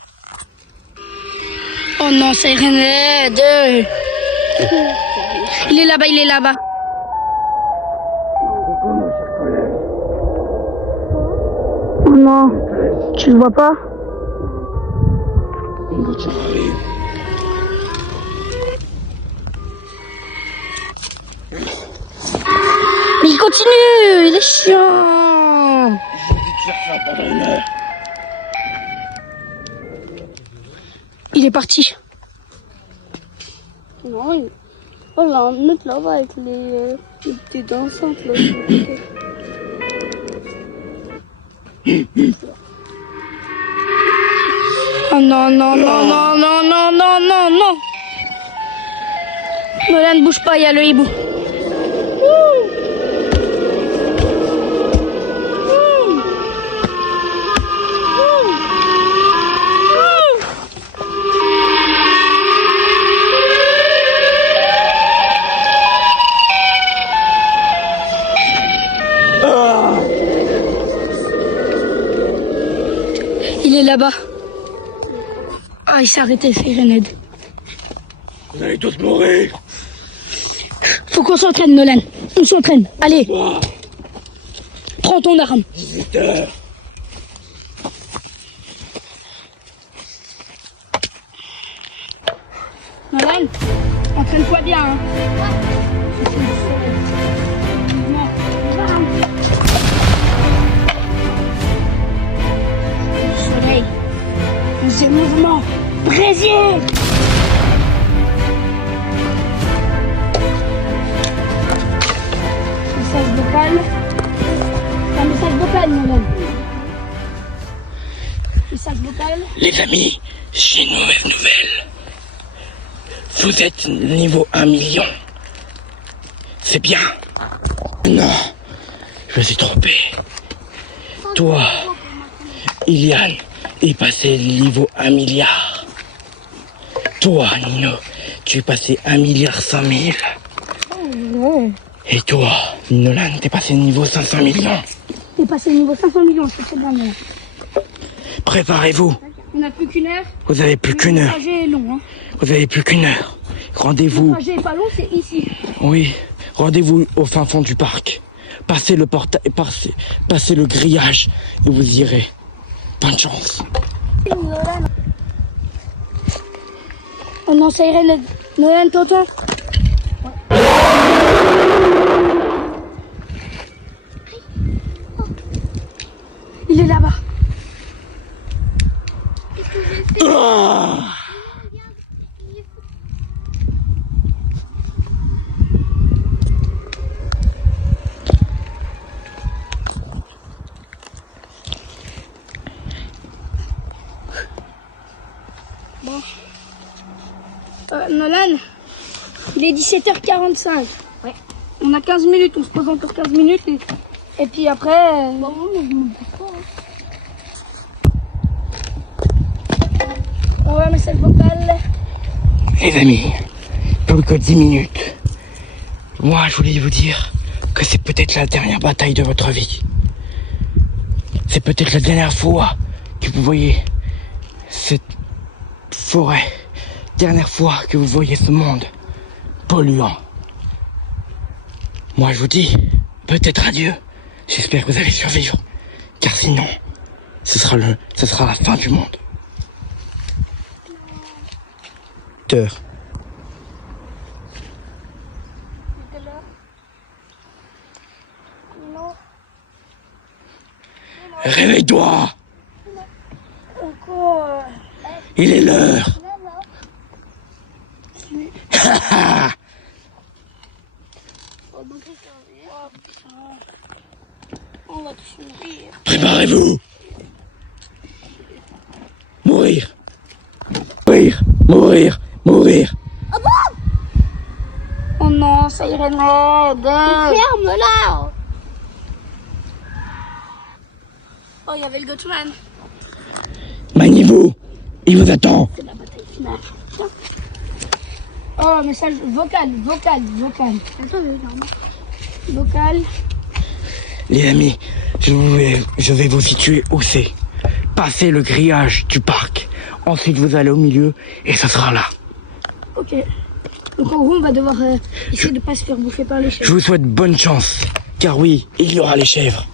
Oh non, c'est Rened. Il est là-bas. Pourquoi, mon cher collègue? Oh non, tu le vois pas? Une voiture arrive. Mais il continue, il est chiant. J'ai dû te faire ça pendant 1 heure. Il est parti. Non, oh là, un autre là-bas avec les petites enceintes là. Oh non, non, non, non, non, non, non, non, non. Nolan, ne bouge pas, il y a le hibou. Il est là-bas. Ah, il s'est arrêté, c'est Grenade. Vous allez tous mourir. Faut qu'on s'entraîne, Nolan. On s'entraîne. Allez, Wow. prends ton arme. 18 heures. Nolan, entraîne-toi bien. Hein. Soleil. Ces mouvements. Brésil. Message vocal. C'est un message vocal, Nolan. Message vocal. Les amis, j'ai une mauvaise nouvelle. Vous êtes niveau 1 million. C'est bien. Non, je me suis trompé. Toi, Iliane, est passé niveau 1 milliard. Toi, Nino, tu es passé 1 milliard 100 000. Et toi, Nolan, t'es passé niveau 500 millions. T'es passé au niveau 500 millions, c'est très bien. Nolan. Préparez-vous. On n'a plus qu'une heure. Vous avez plus qu'une Le heure. trajet est long. Hein. Vous avez plus qu'une heure. Le Rendez-vous. trajet est pas long, c'est ici. Oui, rendez-vous au fin fond du parc. Passez le passez le grillage et vous irez. Bonne chance. Oh non, ça irait, Nolan, t'entends? Il est là-bas. Ah. Bon. Nolan, il est 17h45. Ouais. On a 15 minutes, on se pose encore 15 minutes et puis après... Bon, je me pose pas. On va message vocal. Les amis, plus que 10 minutes. Moi, je voulais vous dire que c'est peut-être la dernière bataille de votre vie. C'est peut-être la dernière fois que vous voyez cette forêt. Dernière fois que vous voyez ce monde polluant. Moi, je vous dis, peut-être adieu. J'espère que vous allez survivre. Car sinon, ce sera la fin du monde. Heure. Réveille-toi! Encore. Il est l'heure! On va tous mourir. Préparez-vous! Mourir! Mourir! Mourir! Mourir! Oh non, ça irait, Ned. Ferme-la! Oh, il y avait le Gotchman. Maniez-vous! Il vous attend! C'est la bataille finale. Oh, message vocal. Attends, Vocal. Les amis, je vais vous situer où c'est. Passez le grillage du parc. Ensuite, vous allez au milieu et ce sera là. Ok. Donc en gros, on va devoir essayer de pas se faire bouffer par les Je chèvres. vous souhaite bonne chance. Car oui, il y aura les chèvres.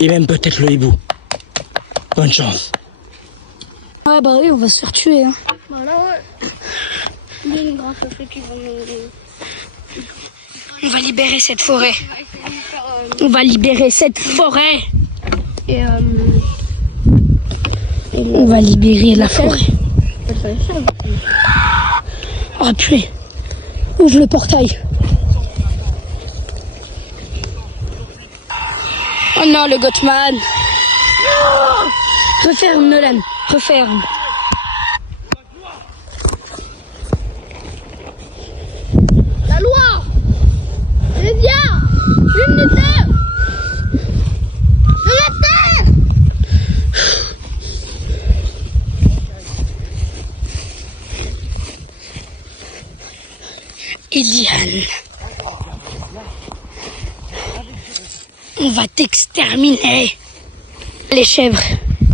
et même peut-être le hibou. Bonne chance. Ouais, bah oui, on va se faire tuer. Hein. Voilà, ouais. Il y a une grande chose qui vont nous... On va libérer cette forêt. On va essayer de faire... On va libérer cette forêt. Et On va libérer la forêt. ça. Oh purée. Ouvre le portail. Oh non, le Gothman. Referme, Nolan. Referme. La loi. Eh bien, une minute. De la terre. Eliane. On va t'exterminer. Les chèvres.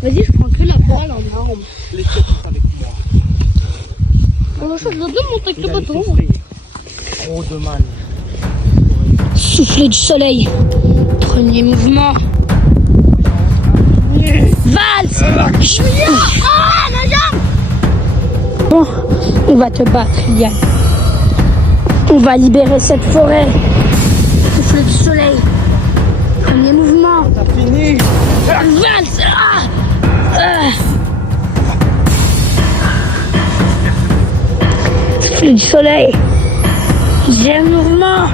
Vas-y, je prends que la balle en arme. Les chèvres sont avec moi. Oh, je dois monter avec le bâton. Trop de mal. Souffler du soleil. Premier mouvement. Valse. Ah, ma jambe. Bon, on va te battre, Eliane. On va libérer cette forêt. Souffle du soleil. Premier mouvement. T'as fini. Valse. Souffle du soleil. Deuxième mouvement.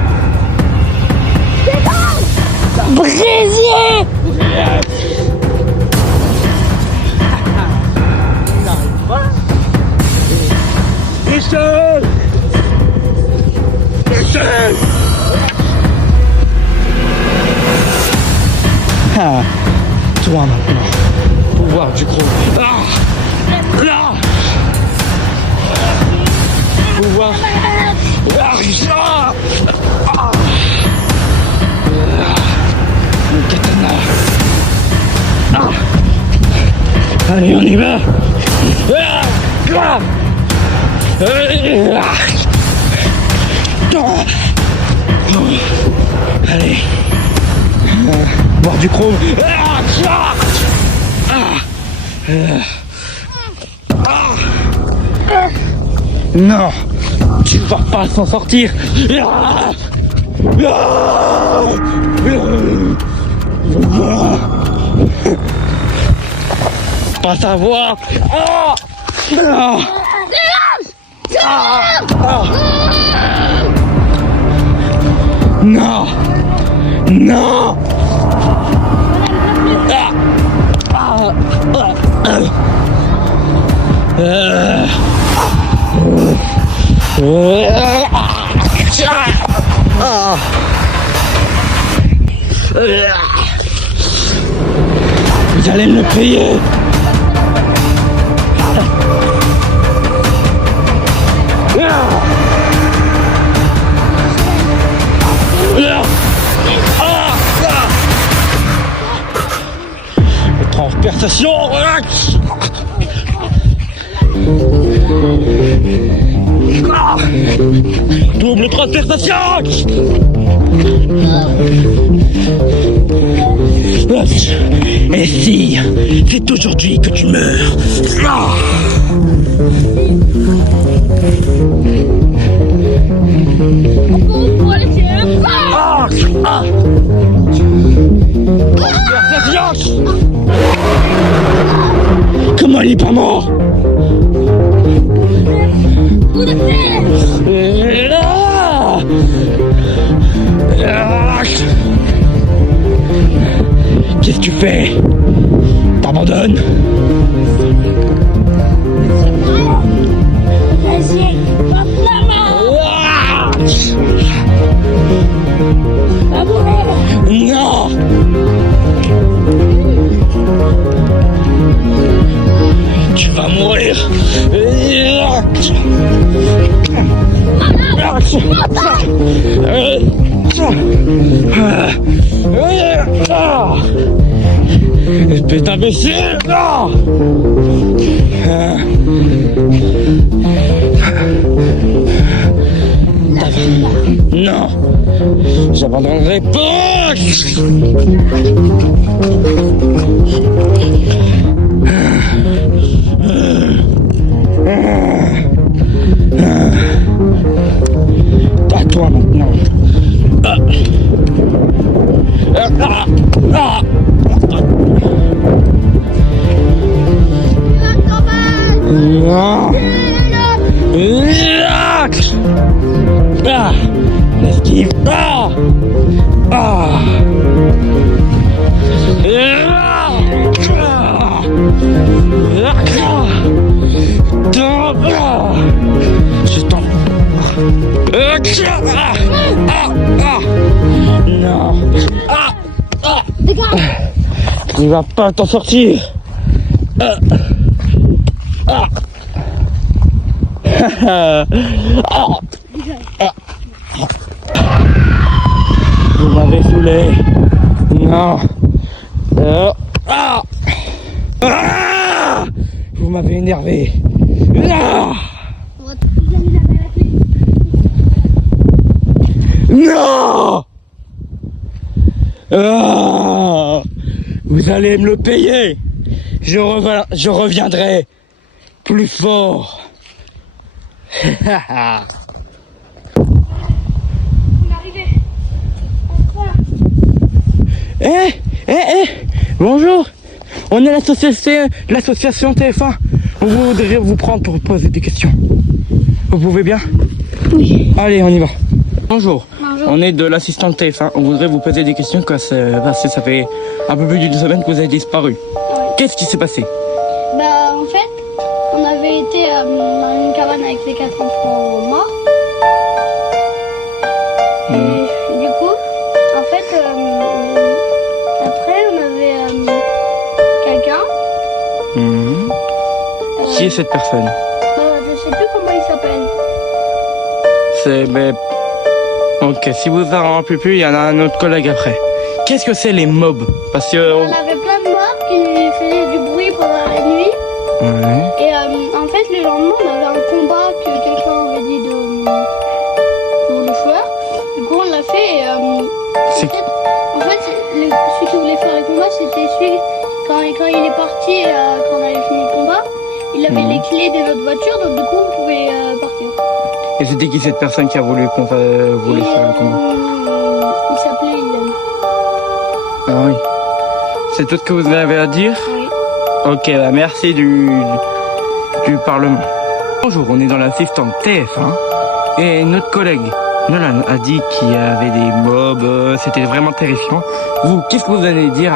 Brésier. Michel. Michel. Ah, toi maintenant, pouvoir du gros. Ah, là. Pouvoir. Le katana. Allez, on y va. Allez. Boire du chrome. Non, tu vas pas s'en sortir. Pas savoir. Non. Non. Vous allez me le payer. Transpercation. Double transpercation. Et si c'est aujourd'hui que tu meurs. Comment il est pas mort? Qu'est-ce que tu fais? T'abandonnes? Vas-y, porte la main. Va mourir. Non! Tu vas mourir! Espèce d'imbécile! Non! Non, j'abandonnerai pas. À toi maintenant. Esquive. Je t'en... Non. Tu vas pas t'en sortir. Vous m'avez saoulé. Non. Vous m'avez énervé. Non. Vous allez me le payer. Je reviendrai plus fort. On est arrivé. Bonjour. On est l'association TF1. On voudrait vous prendre pour poser des questions. Vous pouvez bien? Oui. Allez, on y va. Bonjour. Bonjour. On est de l'assistante TF1. On voudrait vous poser des questions parce que ça fait un peu plus d'une semaine que vous avez disparu. Qu'est-ce qui s'est passé? Bah en fait, on avait été dans une cabane avec les 4 enfants morts. Et du coup, en fait, après on avait quelqu'un. Qui est cette personne? Je sais plus comment il s'appelle. Ok, si vous en rappelez plus, il y en a un autre collègue après. Qu'est-ce que c'est les mobs? Parce que... On avait plein de morts qui faisaient du bruit pendant la nuit. Ouais. Et en fait, le lendemain, on avait un combat que quelqu'un avait dit pour le joueur. Du coup, on l'a fait et en fait, celui qui voulait faire le combat, c'était celui quand il est parti, quand on avait fini le combat, il avait les clés de notre voiture, donc du coup, on pouvait partir. Et c'était qui cette personne qui a voulu faire le combat? Il s'appelait Yann. Ah oui. C'est tout ce que vous avez à dire? Oui. Ok, bah merci du Parlement. Bonjour, on est dans l'assistante TF1 et notre collègue Nolan a dit qu'il y avait des mobs, c'était vraiment terrifiant. Vous, qu'est-ce que vous allez dire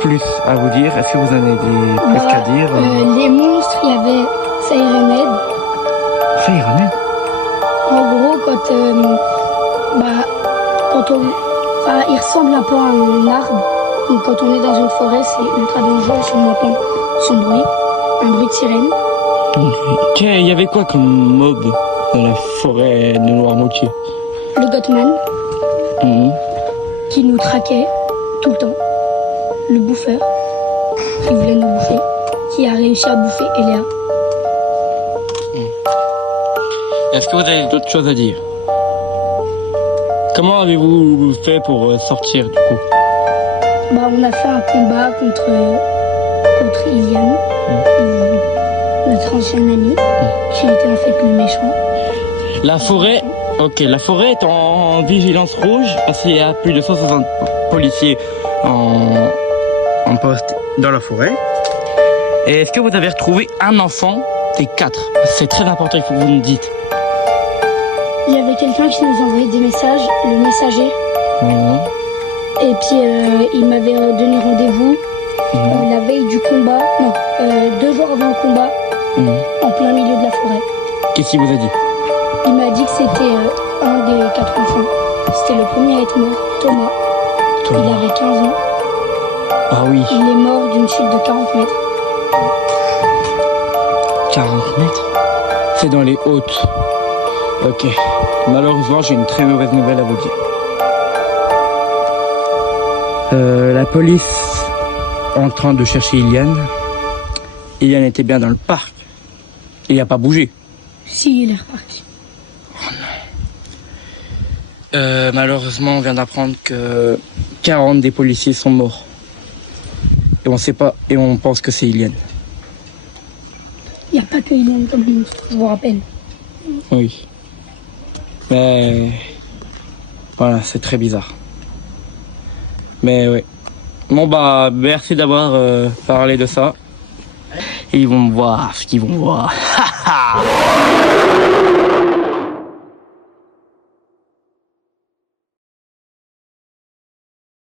plus à vous dire? Est-ce que vous en avez plus qu'à dire? Les monstres, il y avait Siren Head. Siren Head? En gros, il ressemble un peu à un arbre. Donc quand on est dans une forêt, c'est ultra dangereux si on entend son bruit, un bruit de sirène. Il y avait quoi comme mob dans la forêt de Noirmoutier? Le Gothman, qui nous traquait tout le temps. Le bouffeur, qui voulait nous bouffer, qui a réussi à bouffer Eléa. Est-ce que vous avez d'autres choses à dire? Comment avez-vous fait pour sortir du coup? On a fait un combat contre Iliane, notre ancienne amie, qui était en fait le méchant. La forêt est en vigilance rouge parce qu'il y a plus de 160 policiers en poste dans la forêt. Et est-ce que vous avez retrouvé un enfant des 4? C'est très important, il faut que vous me dites. Il y avait quelqu'un qui nous envoyait des messages, le messager. Et puis il m'avait donné rendez-vous la veille du combat, 2 jours avant le combat, en plein milieu de la forêt. Qu'est-ce qu'il vous a dit? Il m'a dit que c'était un des 4 enfants. C'était le premier à être mort, Thomas. Il avait 15 ans. Ah oui. Il est mort d'une chute de 40 mètres. 40 mètres? C'est dans les hautes. Ok. Malheureusement, j'ai une très mauvaise nouvelle à vous dire. La police en train de chercher Iliane. Iliane était bien dans le parc. Il n'a pas bougé. Si, il est reparti. Oh non. Malheureusement, on vient d'apprendre que 40 des policiers sont morts. Et on sait pas, et on pense que c'est Iliane. Il n'y a pas que Iliane comme monstre, je vous rappelle. Oui. Mais voilà, c'est très bizarre. Mais ouais. Bon bah, merci d'avoir parlé de ça. Et ils vont me voir ce qu'ils vont voir.